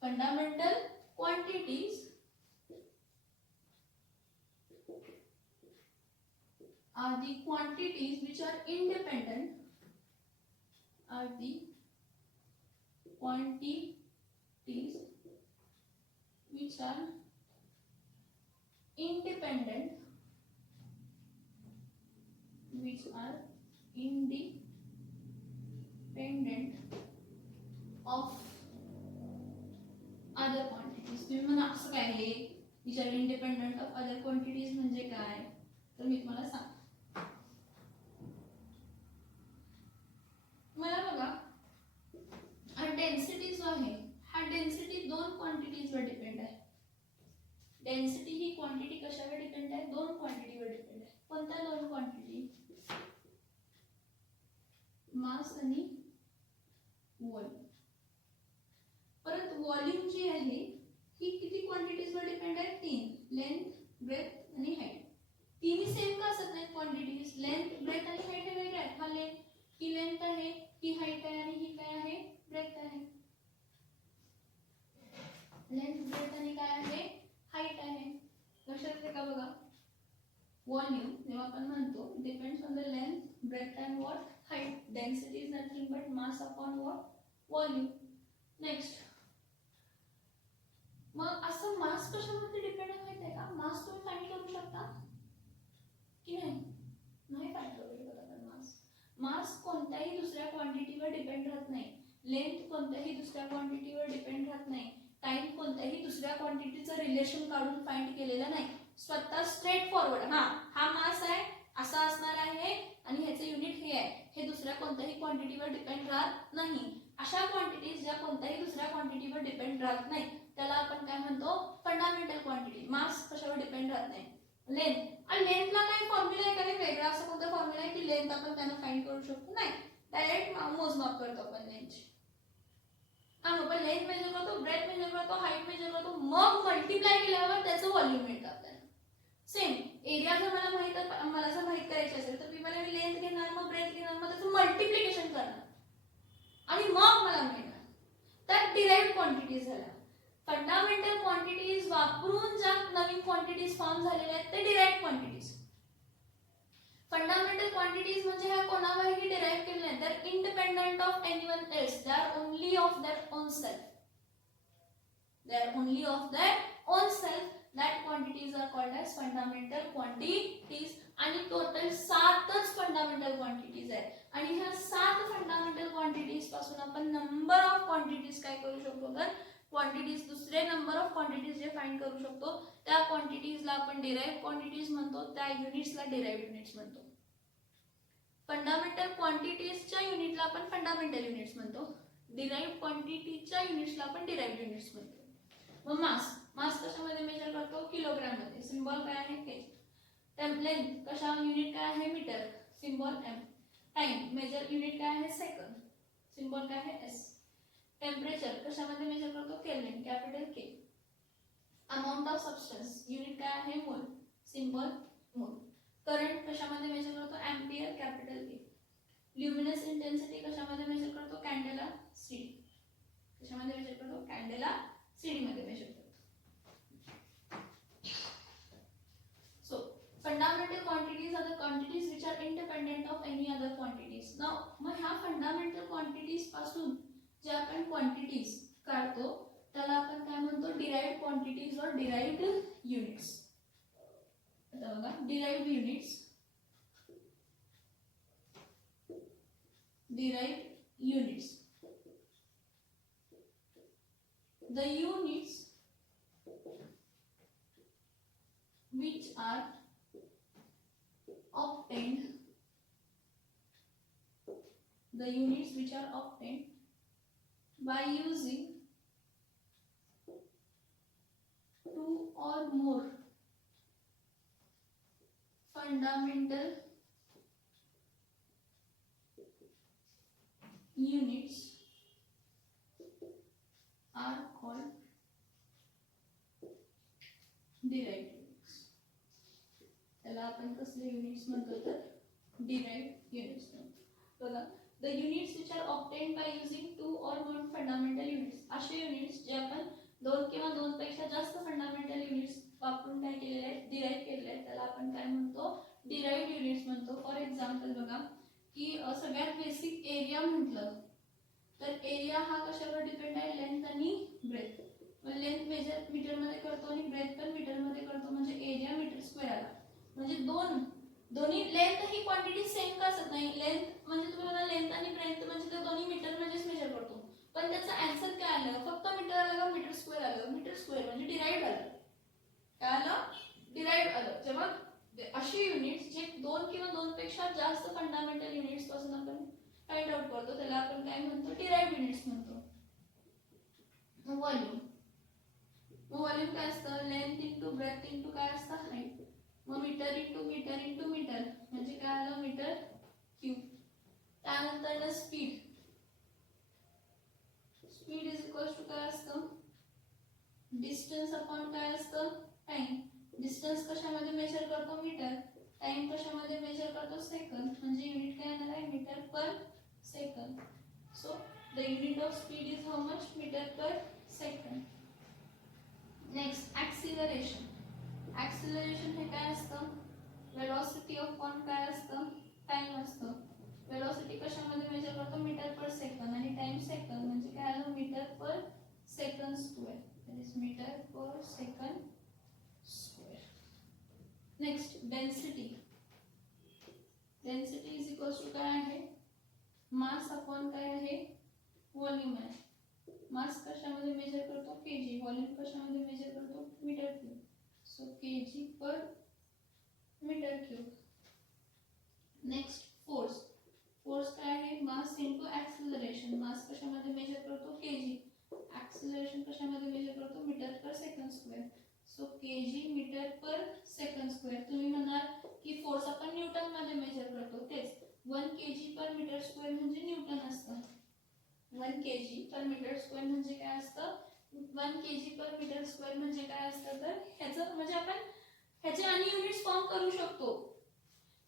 Fundamental quantities are the quantities which are independent, are the quantities which are independent, of other quantities. तुम्ही म्हणा असं काय आहे which are independent of other quantities म्हणजे काय तर मी तुम्हाला सांगते. मला बघा हा डेन्सिटी जो आहे हा डेन्सिटी दोन क्वांटिटीज वर डिपेंड आहे. डेन्सिटी ही क्वांटिटी कशावर डिपेंड आहे दोन क्वांटिटीवर डिपेंड आहे. कोणत्या दोन क्वांटिटी मास आणि व्हॉल्यूम. परत व्हॉल्यूम जी आहे ही किती क्वांटिटीज वर डिपेंड आहे तीन लेंथ ब्रेथ आणि हाईट. तिन्ही सेम का असत नाही क्वांटिटीज लेंथ ब्रेथ आणि हाईट हे वेगळे आहेत. हा लेंथ ही लेंथ आहे ही हाईट आहे आणि ही काय आहे ब्रेथ आहे. लेंथ ब्रेथ आणि काय आहे हाईट आहे. लक्षात येते का बघा व्हॉल्यूम जेव्हा आपण म्हणतो depends on the length breadth and what height. Density is nothing but mass upon what volume. Next मग असं मास कशावरती डिपेंड आहे माहिती आहे का. मास तुम्ही फाइंड करू शकता की नाही फाइंड करू शकत आपण मास. मास कोणत्याही दुसऱ्या क्वांटिटीवर डिपेंड राहत नाही. लेंथ कोणत्याही दुसऱ्या क्वांटिटीवर डिपेंड राहत नाही. टाइम कोणत्याही दुसऱ्या क्वांटिटीचं रिलेशन काढून फाइंड केलेलं नाही. स्वतः स्ट्रेट फॉरवर्ड हा मास आहे असा असणार आहे आणि ह्याचे युनिट हे आहे. हे दुसऱ्या कोणत्याही क्वांटिटीवर डिपेंड राहत नाही. अशा क्वांटिटीज ज्या कोणत्याही दुसऱ्या क्वांटिटीवर डिपेंड राहत नाही त्याला आपण काय म्हणतो फंडामेंटल क्वांटिटी. मास कशावर डिपेंड राहत नाही. लेंथ आणि लेंथला काही फॉर्म्युला आहे का वेगळा असं कोणता फॉर्म्युला आहे की लेंथ आपण त्यांना फाइंड करू शकतो नाही. डायरेक्ट मोजमाप करतो आपण लेंथची. आपण लेंथ मेजर करतो ब्रेथ मेजर करतो हाईट मेजर करतो मग मल्टिप्लाय केल्यावर त्याचं व्हॉल्यूम मिळतं आपल्याला. सेम एरिया जर मला जर माहित करायची असेल तर मी लेंथ घेणार मग ब्रेथ घेणार मग त्याचं मल्टिप्लिकेशन करणार आणि मग मला मिळणार. तर डिराइव्ड क्वांटिटीज झाल्या. फंडामेंटल क्वांटिटीज वापरून ज्या नवीन क्वांटिटीज फॉर्म झालेल्या आहेत ते डिराइव्ड क्वांटिटीज. फंडामेंटल क्वांटिटीज म्हणजे ह्या कोणावरही डिराइव्ह केलेल्या आहेत. That independent of anyone else. They are only of their own self. They are only of their own self. That quantities are called as fundamental quantities. आणि total 7च fundamental quantities आहेत. आणि ह्या 7 fundamental quantities पासून आपण number of quantities काय करू शकतो तर क्वांटिटीज दुसरे नंबर ऑफ क्वांटिटीज जे फाइंड करू शकतो त्या क्वांटिटीजला आपण डिराइव्ड क्वांटिटीज म्हणतो. त्या युनिट्सला डिराइव्ड युनिट्स म्हणतो. फंडामेंटल क्वांटिटीजच्या युनिटला आपण फंडामेंटल युनिट्स म्हणतो. डिराइव्ड क्वांटिटीजच्या युनिट्सला आपण डिराइव्ड युनिट्स म्हणतो. मग मास कशामध्ये मेजर करतो किलोग्राम मध्ये. सिंबल काय आहे केज. लेंथ कशा युनिट काय आहे metre symbol M. Time measure unit काय आहे सेकंद सिंबल काय आहे एस. टेम्परेचर कशामध्ये मेजर करतो kelvin capital K. Amount of substance unit काय आहे मोल सिंबल मोल. करंट कशामध्ये मेजर करतो ampere capital A. Luminous intensity कशामध्ये मेजर करतो कॅन्डेला सीडी. कशामध्ये मेजर करतो कॅन्डेला सीडी मध्ये मेजर करतो. So fundamental quantities are the quantities which are independent of any other quantities. Now मग ह्या fundamental quantities पासून जे आपण quantities काढतो त्याला आपण काय म्हणतो, डिराइव्ड क्वांटिटीज और डिराइव्ड युनिट्स. आता बघा, derived units, derived units, the units which are obtained, the units which are obtained by using two or more fundamental units are called derived units. त्याला आपण कसले युनिट्स म्हणतो तर derived units म्हणतो. बघा, the units which are obtained by using two or more fundamental units, असे units जे आपण दोन किंवा दोन पेक्षा जास्त फंडामेंटल युनिट्स वापरून काय केलेले आहेत, डिराइव्ह केलेले आहेत, त्याला आपण काय म्हणतो, डिराइव्ड युनिट्स म्हणतो. फॉर एक्झाम्पल बघा की सगळ्यात बेसिक एरिया म्हटलं तर एरिया हा कशावर डिपेंड आहे, लेंथ आणि ब्रेथ. लेंथ मेजर मीटर मध्ये करतो आणि ब्रेथ पण मीटर मध्ये करतो, म्हणजे एरिया मीटर स्क्वेअर आला. म्हणजे दोन्ही लेंथ ही क्वांटिटी सेम का असत नाही, लेंथ म्हणजे तुम्ही बघा लेंथ आणि ब्रेथ म्हणजे ते दोन्ही मीटर मध्येच मेजर करतो, पण त्याचा आन्सर काय आलं, फक्त मीटर आलं का मीटर स्क्वेअर आलं, मीटर स्क्वेअर म्हणजे डिराइव्ड आलं. काय आलं, डिराइव्ड आलं. जेव्हा अशी युनिट्स जे दोन किंवा दोन पेक्षा जास्त फंडामेंटल युनिट्स पासून आपण फाइंड आउट करतो त्याला आपण काय म्हणतो, डिराइव्ड युनिट्स म्हणतो. व्हॉल्यूम, व्हॉल्यूम काय असतं, लेंथ इंटू ब्रेथ इंटू काय असतं, हाईट. मग metre into metre into metre म्हणजे काय आलं, मीटर क्यूब. त्यानंतर speed, speed is equal to काय असतं, डिस्टन्स अपॉन काय असतं, टाइम. डिस्टन्स कशामध्ये मेजर करतो, मीटर. टाइम कशामध्ये मेजर करतो, सेकंद. म्हणजे युनिट काय येणार आहे, metre per second. So the unit of speed is how much, metre per second. Next acceleration, acceleration हे काय असतं, वेलोसिटी अपॉन काय असतं, टाइम असतं. वेलोसिटी कशामध्ये मेजर करतो, मीटर पर सेकंद आणि टाइम सेकंद म्हणजे काय आलं, metre per second square. that is meter per second square. Next density, density is equals to काय आहे, mass upon काय आहे, volume आहे. mass कशामध्ये मेजर करतो, kg. volume कशामध्ये मेजर करतो, metre cube. so kg per metre cube. Next force, force काय आहे, mass into acceleration. mass कशामध्ये मेजर करतो, kg. acceleration कशामध्ये मेजर करतो, metre per second square. So kg metre per second square. तुम्ही म्हणाल की फोर्स आपण न्यूटन मध्ये मेजर करतो, तेच 1 kg पर मीटर स्क्वेअर म्हणजे न्यूटन असतं. 1 kg पर मीटर स्क्वेअर म्हणजे काय असतं, 1 kg पर मीटर स्क्वेअर म्हणजे काय असतं, तर ह्याचं म्हणजे आपण ह्याचे आणि युनिट्स फॉर्म करू शकतो.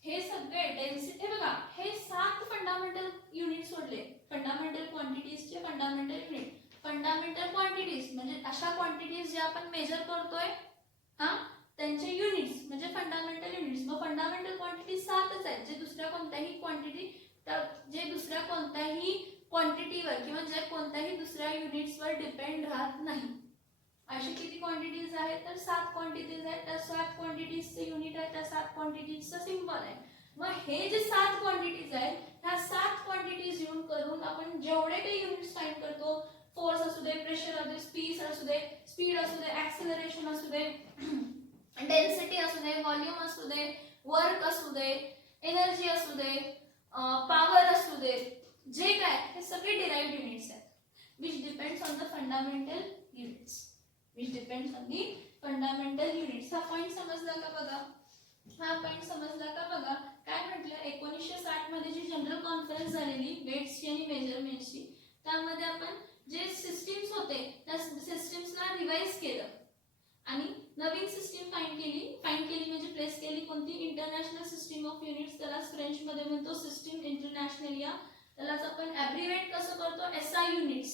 हे सगळे डेन्सिटी बघा, हे 7 फंडामेंटल युनिट सोडले, फंडामेंटल क्वांटिटीजचे फंडामेंटल युनिट. फंडामेंटल क्वांटिटीज म्हणजे अशा क्वांटिटीज जे आपण मेजर करतोय हा त्यांचे युनिट्स म्हणजे फंडामेंटल युनिट्स. मग फंडामेंटल क्वांटिटी 7च आहेत, जे दुसऱ्या कोणत्याही क्वांटिटीवर किंवा जे कोणत्याही दुसऱ्या युनिट्सवर डिपेंड राहत नाही. अशी किती क्वांटिटीज आहेत, तर 7 क्वांटिटीज आहेत. त्या 7 क्वांटिटीजचे युनिट आहे, त्या 7 क्वांटिटीजचा सिंबल आहे. मग हे जे 7 क्वांटिटीज आहेत, ह्या 7 क्वांटिटीज यूज करून आपण जेवढे काही युनिट्स फाइंड करतो, फोर्स असू दे, प्रेशर असू दे, स्पीड असू दे, ऍक्सेलरेशन असू दे, डेन्सिटी असू दे, व्हॉल्यूम असू दे, वर्क असू दे, एनर्जी असू दे, पॉवर असू दे, जे काय हे सगळे डिराइव्ड युनिट्स आहेत, which depends on the fundamental units. हा पॉइंट समजला का बघा, काय म्हटलं 1960 मध्ये जी जनरल कॉन्फरन्स झालेली वेट्सची आणि मेजरमेंट्सची, त्यामध्ये आपण जे सिस्टीम्स होते त्या सिस्टीम्सला रिवाइज केलं आणि नवीन सिस्टीम फाइंड केली म्हणजे प्लेस केली. कोणती, इंटरनॅशनल सिस्टीम ऑफ युनिट्स, त्याला फ्रेंच मध्ये म्हणतो सिस्टीम इंटरनॅशनलिया. त्यालाच आपण ॲब्रिव्हिएट कसं करतो, एसआय युनिट्स.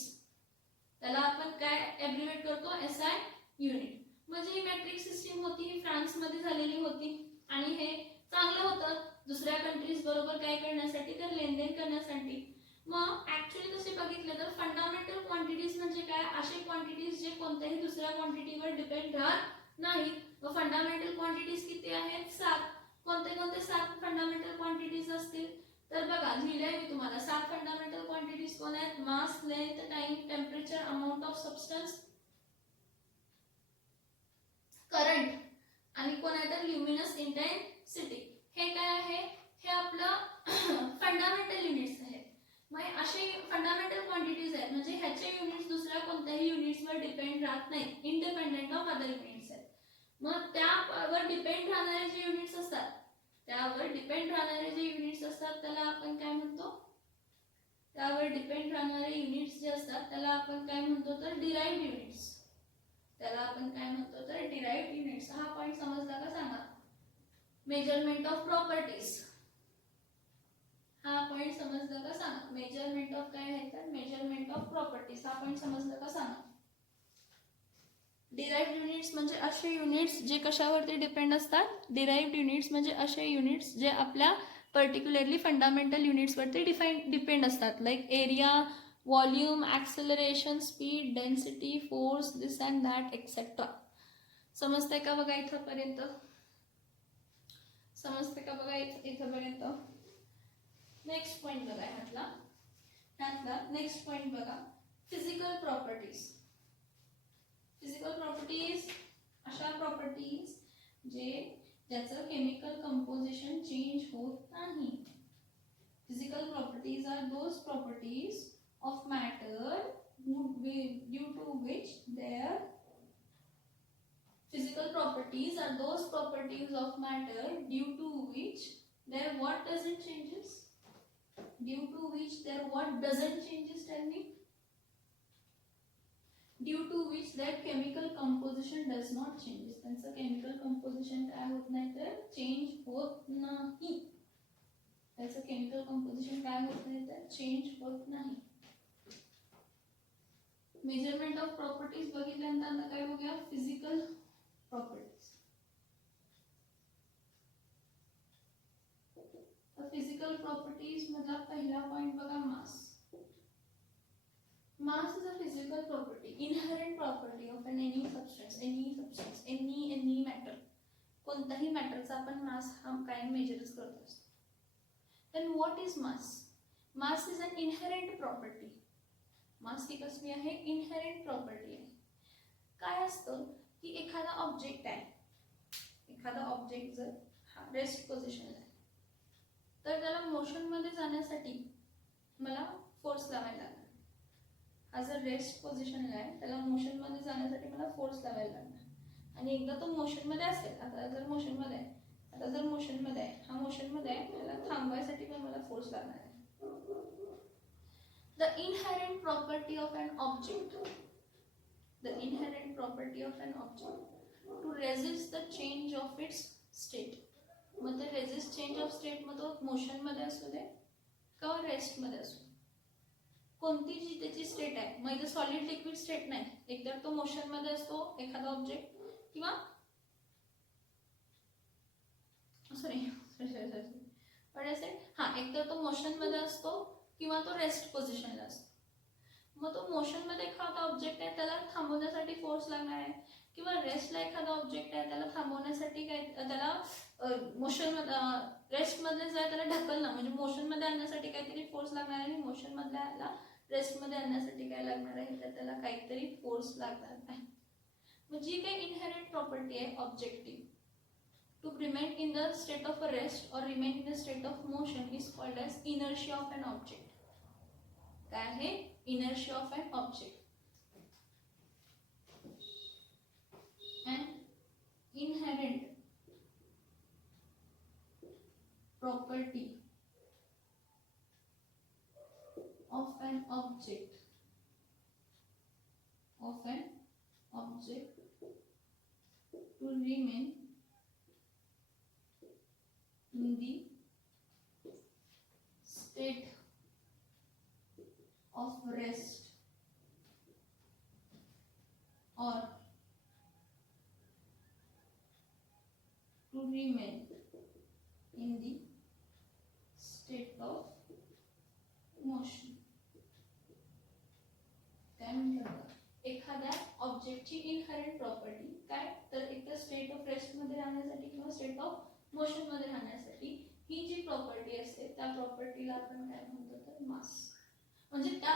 त्याला आपण काय ॲब्रिव्हिएट करतो, एसआय युनिट. म्हणजे ही मॅट्रिक सिस्टीम होती, ही फ्रान्स मध्ये झालेली होती आणि हे चांगलं होतं दुसऱ्या कंट्रीज बरोबर काय करण्यासाठी, तर लेनदेन करण्यासाठी. मग ऍक्च्युअली तसे बघितलं तर फंडामेंटल क्वांटिटीज म्हणजे काय, असे क्वांटिटीज जे कोणत्याही दुसऱ्या क्वांटिटीवर डिपेंड राहत नाहीत. व फंडामेंटल क्वांटिटीज किती आहेत, 7. कोणते कोणते 7 फंडामेंटल क्वांटिटीज असतील तर बघा लिहिलंय मी तुम्हाला. 7 फंडामेंटल क्वांटिटीज कोण आहेत, mass, length, time, temperature, amount of substance, current आणि कोण आहे तर ल्युमिनस इंटेन्सिटी. हे काय आहे, हे आपलं फंडामेंटल युनिट्स आहेत. मग असे फंडामेंटल क्वांटिटीज आहेत म्हणजे ह्याचे युनिट्स दुसऱ्या कोणत्याही युनिट्सवर डिपेंड राहत नाहीत, इंडिपेंडेंट ऑफ अदर युनिट्स आहेत. मग त्यावर डिपेंड राहणारे जे युनिट्स असतात, त्यावर डिपेंड राहणारे जे युनिट्स असतात त्याला आपण काय म्हणतो, त्यावर डिपेंड राहणारे युनिट्स जे असतात त्याला आपण काय म्हणतो तर डिराइव्ड युनिट्स. त्याला आपण काय म्हणतो तर डिराइव्ड युनिट्स. हा पॉइंट समजला का सांगा. मेजरमेंट ऑफ प्रॉपर्टीज, हा पॉइंट समजला का सांगा. मेजरमेंट ऑफ काय आहे तर मेजरमेंट ऑफ प्रॉपर्टीज, हा पॉइंट समजला का सांगा. डिराइव्ड युनिट्स म्हणजे असे युनिट्स जे कशावरती डिपेंड असतात, डिराइव्ड युनिट्स म्हणजे असे युनिट्स जे आपल्या पर्टिक्युलरली फंडामेंटल युनिट्सवरती डिपेंड असतात. Like area, volume, acceleration, speed, density, force, this and that etcetera. समजतंय का बघा इथंपर्यंत, समजते का बघा इथंपर्यंत. नेक्स्ट पॉइंट बघा ह्यातला नेक्स्ट पॉइंट बघा, फिजिकल प्रॉपर्टीज. फिजिकल प्रॉपर्टीज अशा प्रॉपर्टीज ज्याचं केमिकल कंपोजिशन चेंज होत नाही. Physical properties are those properties of matter due to which their physical properties are those properties of matter due to which their what doesn't changes, due to which their what doesn't changes, tell me. Due to which their chemical composition does not changes. त्यांचं chemical composition काय होत नाही तर change होत नाही. त्याचं chemical composition काय होत नाही तर चेंज होत नाही. मेजरमेंट ऑफ प्रॉपर्टीज बघितल्यानंतर आता काय बघूया, फिजिकल प्रॉपर्टीज. फिजिकल प्रॉपर्टीज मधला पहिला पॉइंट बघा, मास. Mass is a physical property, inherent property of any substance, any matter. कोणताही मॅटरचा आपण मास हा कायम मेजरच करत असतो. Then what is mass? Mass is an inherent property. मास ही कसली आहे, इनहेरेंट प्रॉपर्टी आहे. काय असतं की एखादा ऑब्जेक्ट आहे, एखादा ऑब्जेक्ट जर हा रेस्ट पोझिशनला आहे तर त्याला मोशन मध्ये जाण्यासाठी मला फोर्स लावायला लागणार. हा जर रेस्ट पोझिशनला आहे त्याला मोशन मध्ये जाण्यासाठी मला फोर्स लावायला लागणार. आणि एकदा तो मोशन मध्ये असेल, आता जर मोशन मध्ये आहे, हा मोशन मध्ये आहे, त्याला थांबवायसाठी पण मला फोर्स लागणार आहे. The inherent property of an object, the inherent property of an object to resist the change of its state. मग ते resist change of state मग तो मोशन मध्ये असू दे किंवा रेस्ट मध्ये असू, कोणती जी त्याची स्टेट आहे. मग इथे सॉलिड लिक्विड स्टेट नाही, एकतर तो मोशन मध्ये असतो एखादा ऑब्जेक्ट किंवा एकतर तो मोशन मध्ये असतो किंवा तो रेस्ट पोझिशनला असतो. मग तो मोशन मध्ये एखादा ऑब्जेक्ट आहे त्याला थांबवण्यासाठी फोर्स लागणार आहे, किंवा रेस्टला एखादा ऑब्जेक्ट आहे त्याला थांबवण्यासाठी काय, त्याला मोशन रेस्ट मध्ये जाय त्याला ढकलणं म्हणजे मोशन मध्ये आणण्यासाठी काहीतरी फोर्स लागणार आहे, आणि मोशन मधल्या रेस्ट मध्ये आणण्यासाठी काय लागणार आहे तर त्याला काहीतरी फोर्स लागणार आहे. मग जी काही इनहेरेंट प्रॉपर्टी आहे objective, to remain in the state of a rest or remain in the state of motion is called as inertia of an object. काय आहे, inertia of an object. An inherent property of an object to remain in the state of rest or to remain in the state of motion. काय म्हटलं बघा, एखाद्या ऑब्जेक्टची inherent property काय, तर एक तर स्टेट ऑफ रेस्ट मध्ये राहण्यासाठी किंवा स्टेट ऑफ मोशन मध्ये राहण्यासाठी ही जी प्रॉपर्टी असते त्या प्रॉपर्टीला आपण काय म्हणतो तर मास, म्हणजे त्या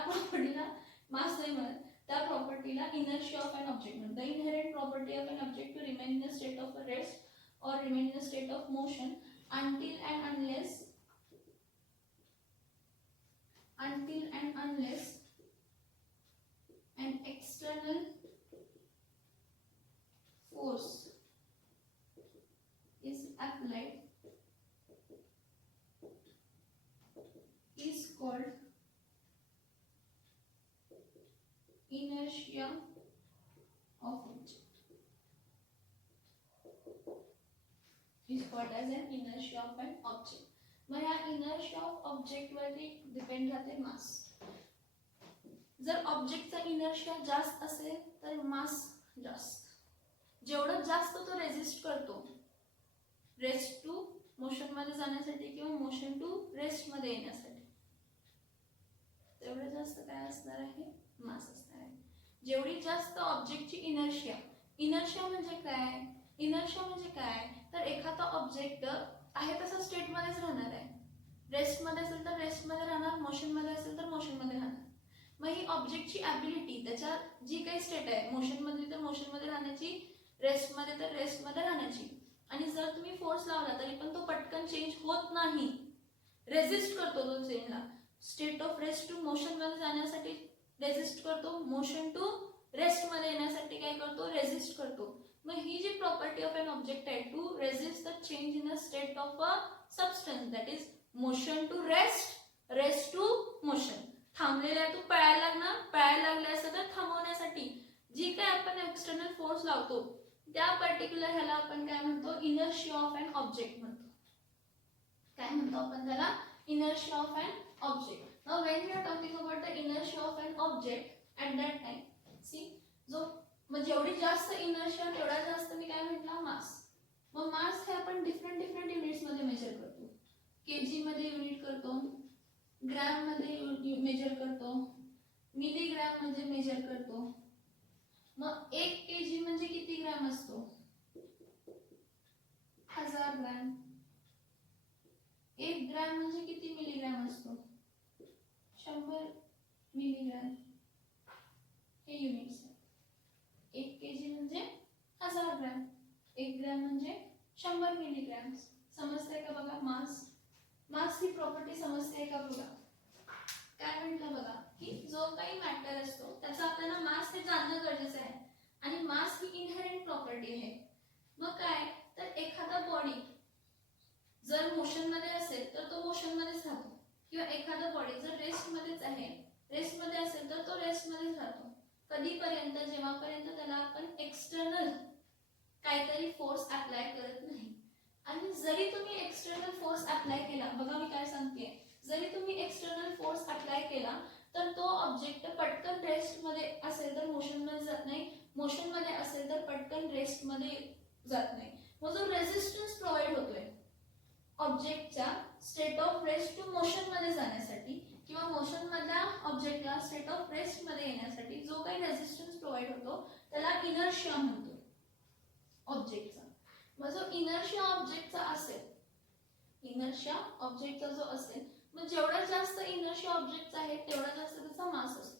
प्रॉपर्टीला मास नाही म्हणत, त्या प्रॉपर्टीला इनर्शिया ऑफ एन ऑब्जेक्ट म्हणतात. The inherent property of an object to remain in a state of rest or remain in a state of motion until and unless an external force is applied is called inertia of object. is called as an inertia of an object. मग या inertia of object वरती depend राहते मास. जर ऑब्जेक्टचा inertia जास्त असेल तर मास जास्त. जेवढं जास्त तो रेजिस्ट करतो रेस्ट टू मोशन मध्ये जाण्यासाठी किंवा मोशन टू रेस्ट मध्ये येण्यासाठी, तेवढं जास्त काय असणार आहे, मास असणार आहे. जेवढी जास्त ऑब्जेक्टची इनर्शिया म्हणजे काय, इनर्शिया म्हणजे काय तर एखादा ऑब्जेक्ट आहे तसा स्टेट मध्येच राहणार आहे. रेस्ट मध्ये असेल तर रेस्ट मध्ये राहणार, मोशन मध्ये असेल तर मोशन मध्ये राहणार. मग ही ऑब्जेक्टची ॲबिलिटी, त्याच्या जी काही स्टेट आहे मोशन मध्ये तर मोशन मध्ये राहण्याची, रेस्ट मध्ये तर रेस्ट मध्ये राहण्याची, आणि जर तुम्ही फोर्स लावला तरी पण तो पटकन चेंज होत नाही, रेजिस्ट करतो तो चेंजला. State of rest to motion मध्ये जाण्यासाठी रेजिस्ट करतो, मोशन टू रेस्ट मध्ये येण्यासाठी काय करतो, रेजिस्ट करतो. मग ही जी प्रॉपर्टी ऑफ एन ऑब्जेक्ट आहे to resist the change in a state of a substance, that is motion to rest, rest to motion. थांबलेल्या तू पळायला लागणार, पळायला लागले असं तर थांबवण्यासाठी जी काय आपण एक्सटर्नल फोर्स लावतो त्या पर्टिक्युलर ह्याला आपण काय म्हणतो, इनर्शिया ऑफ एन ऑब्जेक्ट म्हणतो. काय म्हणतो आपण त्याला, inertia of an object. Now when we are talking about the inertia of an object at that time, see जो मग जेवढी जास्त इनर्शिया तेवढा जास्त मी काय म्हटलं, मास. मग मास हे आपण डिफरंट युनिट्स मध्ये मेजर करतो. केजी मध्ये युनिट करतो, ग्रॅम मध्ये मेजर करतो, मिलीग्रॅम मध्ये मेजर करतो. मग 1 केजी म्हणजे किती ग्रॅम असतो, 1000 ग्रॅम. 1 ग्रॅम म्हणजे किती मिलीग्रॅम असतो, 100 मिलीग्रॅम. हे युनिट्स. 1 केजी म्हणजे 1000 ग्रॅम, 1 ग्रॅम म्हणजे 100 मिलीग्रॅम. समजते का बघा, मास ही प्रॉपर्टी समजते का बघा. काय म्हटलं बघा की जो काही मॅटर असतो त्याचा आपल्याला मास हे जाणणं गरजेचं आहे, आणि मास ही इनहेरंट प्रॉपर्टी आहे. मग काय तर एखादा बॉडी जर मोशन मध्ये असेल तर तो मोशन मध्येच राहतो, किंवा एखादा बॉडी जर रेस्ट मध्येच आहे, रेस्ट मध्ये असेल तर तो रेस्ट मध्येच राहतो. कधीपर्यंत, जेव्हापर्यंत त्याला आपण एक्सटर्नल काहीतरी फोर्स अप्लाय करत नाही. आणि जरी तुम्ही एक्सटर्नल फोर्स अप्लाय केला, बघा मी काय सांगते, जरी तुम्ही एक्सटर्नल फोर्स अप्लाय केला तर तो ऑब्जेक्ट पटकन रेस्ट मध्ये असेल तर मोशन मध्ये जात नाही, मोशन मध्ये असेल तर पटकन रेस्ट मध्ये जात नाही. मग जो रेजिस्टन्स प्रोव्हाइड होतोय ऑब्जेक्टच्या state of rest to motion मध्ये जाण्यासाठी किंवा मोशन मधल्या ऑब्जेक्टला स्टेट ऑफ रेस्ट मध्ये येण्यासाठी जो काही रेजिस्टन्स प्रोव्हाइड होतो त्याला इनर्शिया म्हणतो ऑब्जेक्टचा. मग जो इनर्शिया ऑब्जेक्टचा असेल, इनर्शिया ऑब्जेक्टचा जो असेल, मग जेवढा जास्त इनर्शिया ऑब्जेक्टचा आहे तेवढा जास्त त्याचा मास असतो.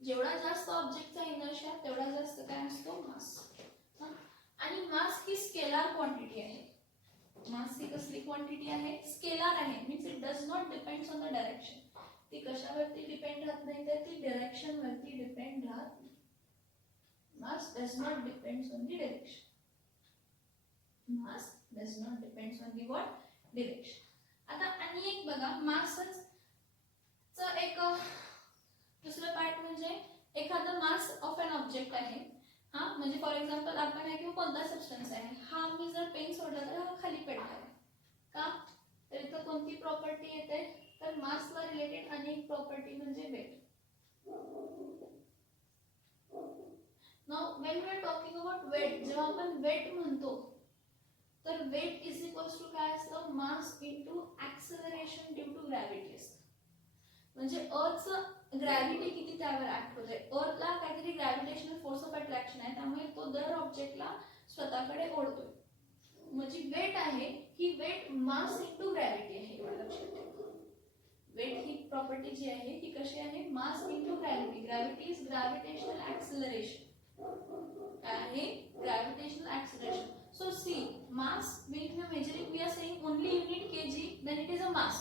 जेवढा जास्त ऑब्जेक्टचा इनर्शिया तेवढा जास्त काय असतो, मास. आणि मास ही स्केलार क्वांटिटी आहे. मास ही कसली क्वांटिटी आहे, स्केलार आहे. Means it does not depends on the direction. ती कशावरती डिपेंड राहत नाही तर ती डायरेक्शन वरती डिपेंड राहत नाही. Mass does not depends on the direction. Mass does not depends on the what, direction. आता आणि एक बघा, मासच एक दुसरं पार्ट म्हणजे एखादा मास ऑफ एन ऑब्जेक्ट आहे. हा म्हणजे फॉर एक्झाम्पल आपण आहे किंवा कोणता सबस्टन्स आहे, हा मी जर पेन सोडला तर हा खाली पडणार आहे का, तर इथं कोणती प्रॉपर्टी येते तर मासला रिलेटेड अनेक प्रॉपर्टी म्हणजे weight. Now when we are talking about weight, जेव्हा आपण वेट म्हणतो तर वेट इज इक्वल्स टू काय असतं, mass into acceleration due to gravity असतं. म्हणजे अर्थचं ग्रॅव्हिटी किती त्यावर ऍक्ट होते. अर्थला काहीतरी ग्रॅव्हिटेशनल फोर्स ऑफ अट्रॅक्शन आहे, त्यामुळे तो दर ऑब्जेक्टला स्वतःकडे ओढतोय. म्हणजे वेट आहे ही वेट मास इंटू ग्रॅव्हिटी आहे, एवढं लक्षात ठेवा. वेट ही प्रॉपर्टी जी आहे ही कशी आहे, mass into gravity. Gravity is gravitational acceleration. काय आहे, gravitational acceleration. So see, mass, when we are measuring, we are saying only unit kg, then it is a mass.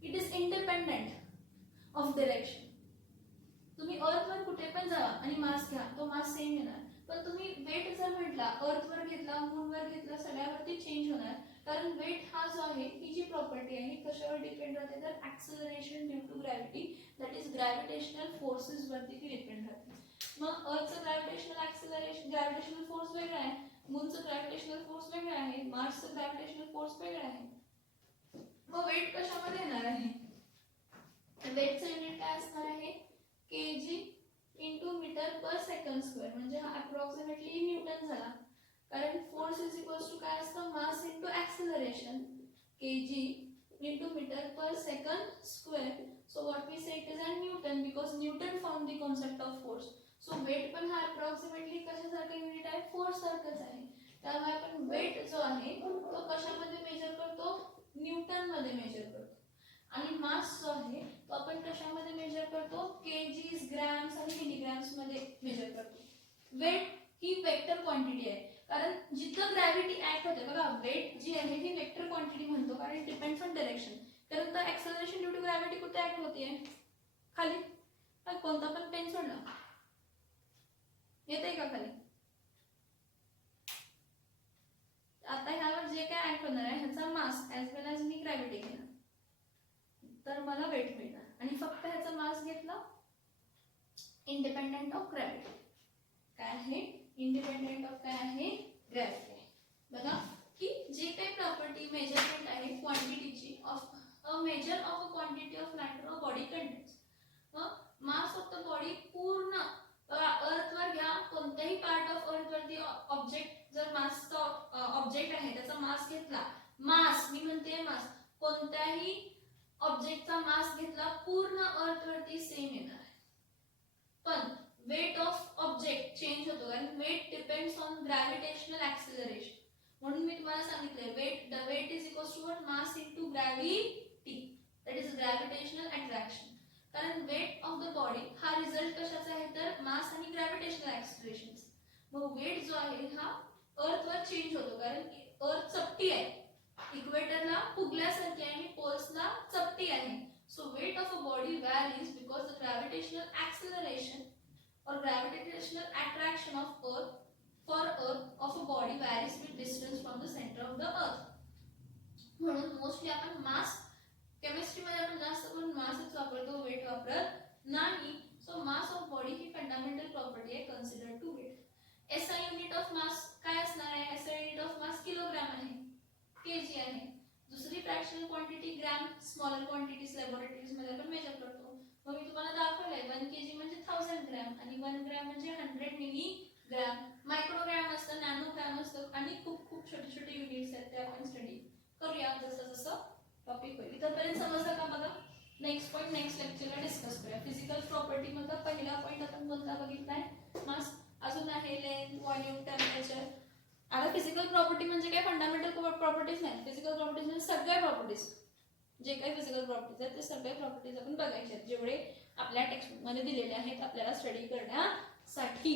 It is independent of direction. तुम्ही अर्थवर कुठे पण जावा आणि मास घ्या, तो mass same येणार. पण तुम्ही वेट जर म्हटला, अर्थवर घेतला, मूनवर घेतला, सगळ्यावरती चेंज होणार. कारण वेट हा जो आहे, ही जी प्रॉपर्टी आहे, कशावर डिपेंड राहते तर acceleration due to gravity, that is gravitational forces वरती ती डिपेंड राहते. मग अर्थचं ग्रॅव्हिटेशनल ऍक्सिलरेशन, ग्रॅव्हिटेशनल फोर्स वेगळा आहे, मूनचं ग्रॅव्हिटेशनल फोर्स वेगळा आहे, मार्सचं ग्रॅव्हिटेशनल फोर्स वेगळा आहे. मग वेट कशामध्ये येणार आहे, वेटचं युनिट काय असणार आहे, KG into metre per second square. म्हणजे हा अप्रॉक्सिमेटली न्यूटन झाला. कारण फोर्स इज इक्वल्स टू काय असतं, mass into acceleration, KG into metre per second square. So what we say it is a newton, because Newton found the concept of force. सो weight पण हा approximately कशासारखं unit आहे, force सारखंच आहे. त्यामुळे आपण वेट जो आहे तो कशामध्ये मेजर करतो, न्यूटन मध्ये मेजर करतो. आणि मास जो आहे तो आपण कशामध्ये मेजर करतो, केजीज, ग्रॅम्स आणि मिलीग्रॅम्स मध्ये मेजर करतो. वेट ही वेक्टर क्वांटिटी आहे, कारण जिथं ग्रॅव्हिटी ऍक्ट होते बघा, वेट जी आहे ही वेक्टर क्वांटिटी म्हणतो, कारण इट डिपेंड्स ऑन डायरेक्शन. कारण तर ऍक्सेलरेशन ड्यू टू ग्रॅव्हिटी कुठे ऍक्ट होतीये, खाली. कोणता पण पेन सोडला येते का खाली. आता ह्यावर जे काय ऍक्ट होणार आहे ह्याचा मास ऍज वेल एज मी ग्रॅव्हिटी घेणार, तर मला वेट मिळणार. आणि फक्त ह्याचा मास घेतला इंडिपेंडेंट ऑफ ग्रॅव्हिटी. काय आहे, इंडिपेंडेंट ऑफ काय आहे, ग्रॅव्हिटी आहे. बघा की जे काही प्रॉपर्टी मेजरमेंट आहे क्वांटिटीची of a measure of a quantity of matter of body contains. Mass of the body पूर्ण अर्थवर घ्या, कोणत्याही पार्ट ऑफ अर्थवरती ऑब्जेक्ट जर मासचा ऑब्जेक्ट आहे त्याचा मास घेतला, मास मी म्हणते मास, कोणत्याही ऑब्जेक्टचा मास घेतला पूर्ण अर्थवरती सेम येणार आहे. पण वेट ऑफ ऑब्जेक्ट चेंज होतो, कारण weight depends on gravitational acceleration. म्हणून मी तुम्हाला सांगितले weight, the weight is equals to what, mass into gravity, that is gravitational attraction. कारण वेट ऑफ द बॉडी हा रिझल्ट कशाचा आहे तर मास आणि ग्रॅव्हिटेशनल ऍक्सिलरेशन. मग वेट जो आहे हा अर्थवर चेंज होतो, कारण अर्थ चपटी आहे, इक्वेटरला फुगल्यासारखी आहे आणि पोल्सला चपटी आहे. So weight of a body varies because the gravitational acceleration or gravitational attraction of earth of a body varies with distance from the center of the earth. म्हणून मोस्टली आपण मास, केमिस्ट्री मध्ये आपण जास्त करून मासच वापरतो, वेट वापरत नाही. सो मास ऑफ बॉडी ही फंडामेंटल प्रॉपर्टी आहे considered to weight. SI unit of mass काय असणार आहे, SI unit of mass kilogram आहे, केजी आहे. दुसरी fractional quantity gram, smaller quantities laboratories मध्ये आपण मेजर करतो. मग मी तुम्हाला दाखवलंय 1 केजी म्हणजे 1000 ग्रॅम आणि 1 ग्रॅम म्हणजे 100 मिलीग्रॅम. मायक्रोग्रॅम असतं, नॅनोग्रॅम असतं आणि खूप खूप छोटे छोटे युनिट्स आहेत, ते आपण स्टडी करूया जसं जसं टॉपिक होईल. इथपर्यंत समजलं का बघा. नेक्स्ट पॉईंट नेक्स्ट लेक्चरला डिस्कस करूया. फिजिकल प्रॉपर्टी मधला पहिला पॉईंट आपण कोणता बघितलाय, मास. अजून आहे लेंथ, व्हॉल्यूम, टेम्परेचर. आता फिजिकल प्रॉपर्टी म्हणजे काय, फंडामेंटल प्रॉपर्टीज नाही. फिजिकल प्रॉपर्टीज म्हणजे सगळ्या प्रॉपर्टीज, जे काही फिजिकल प्रॉपर्टीज आहेत ते सगळ्या प्रॉपर्टीज आपण बघायच्या आहेत, जेवढे आपल्या टेक्स्टबुक मध्ये दिलेले आहेत आपल्याला स्टडी करण्यासाठी.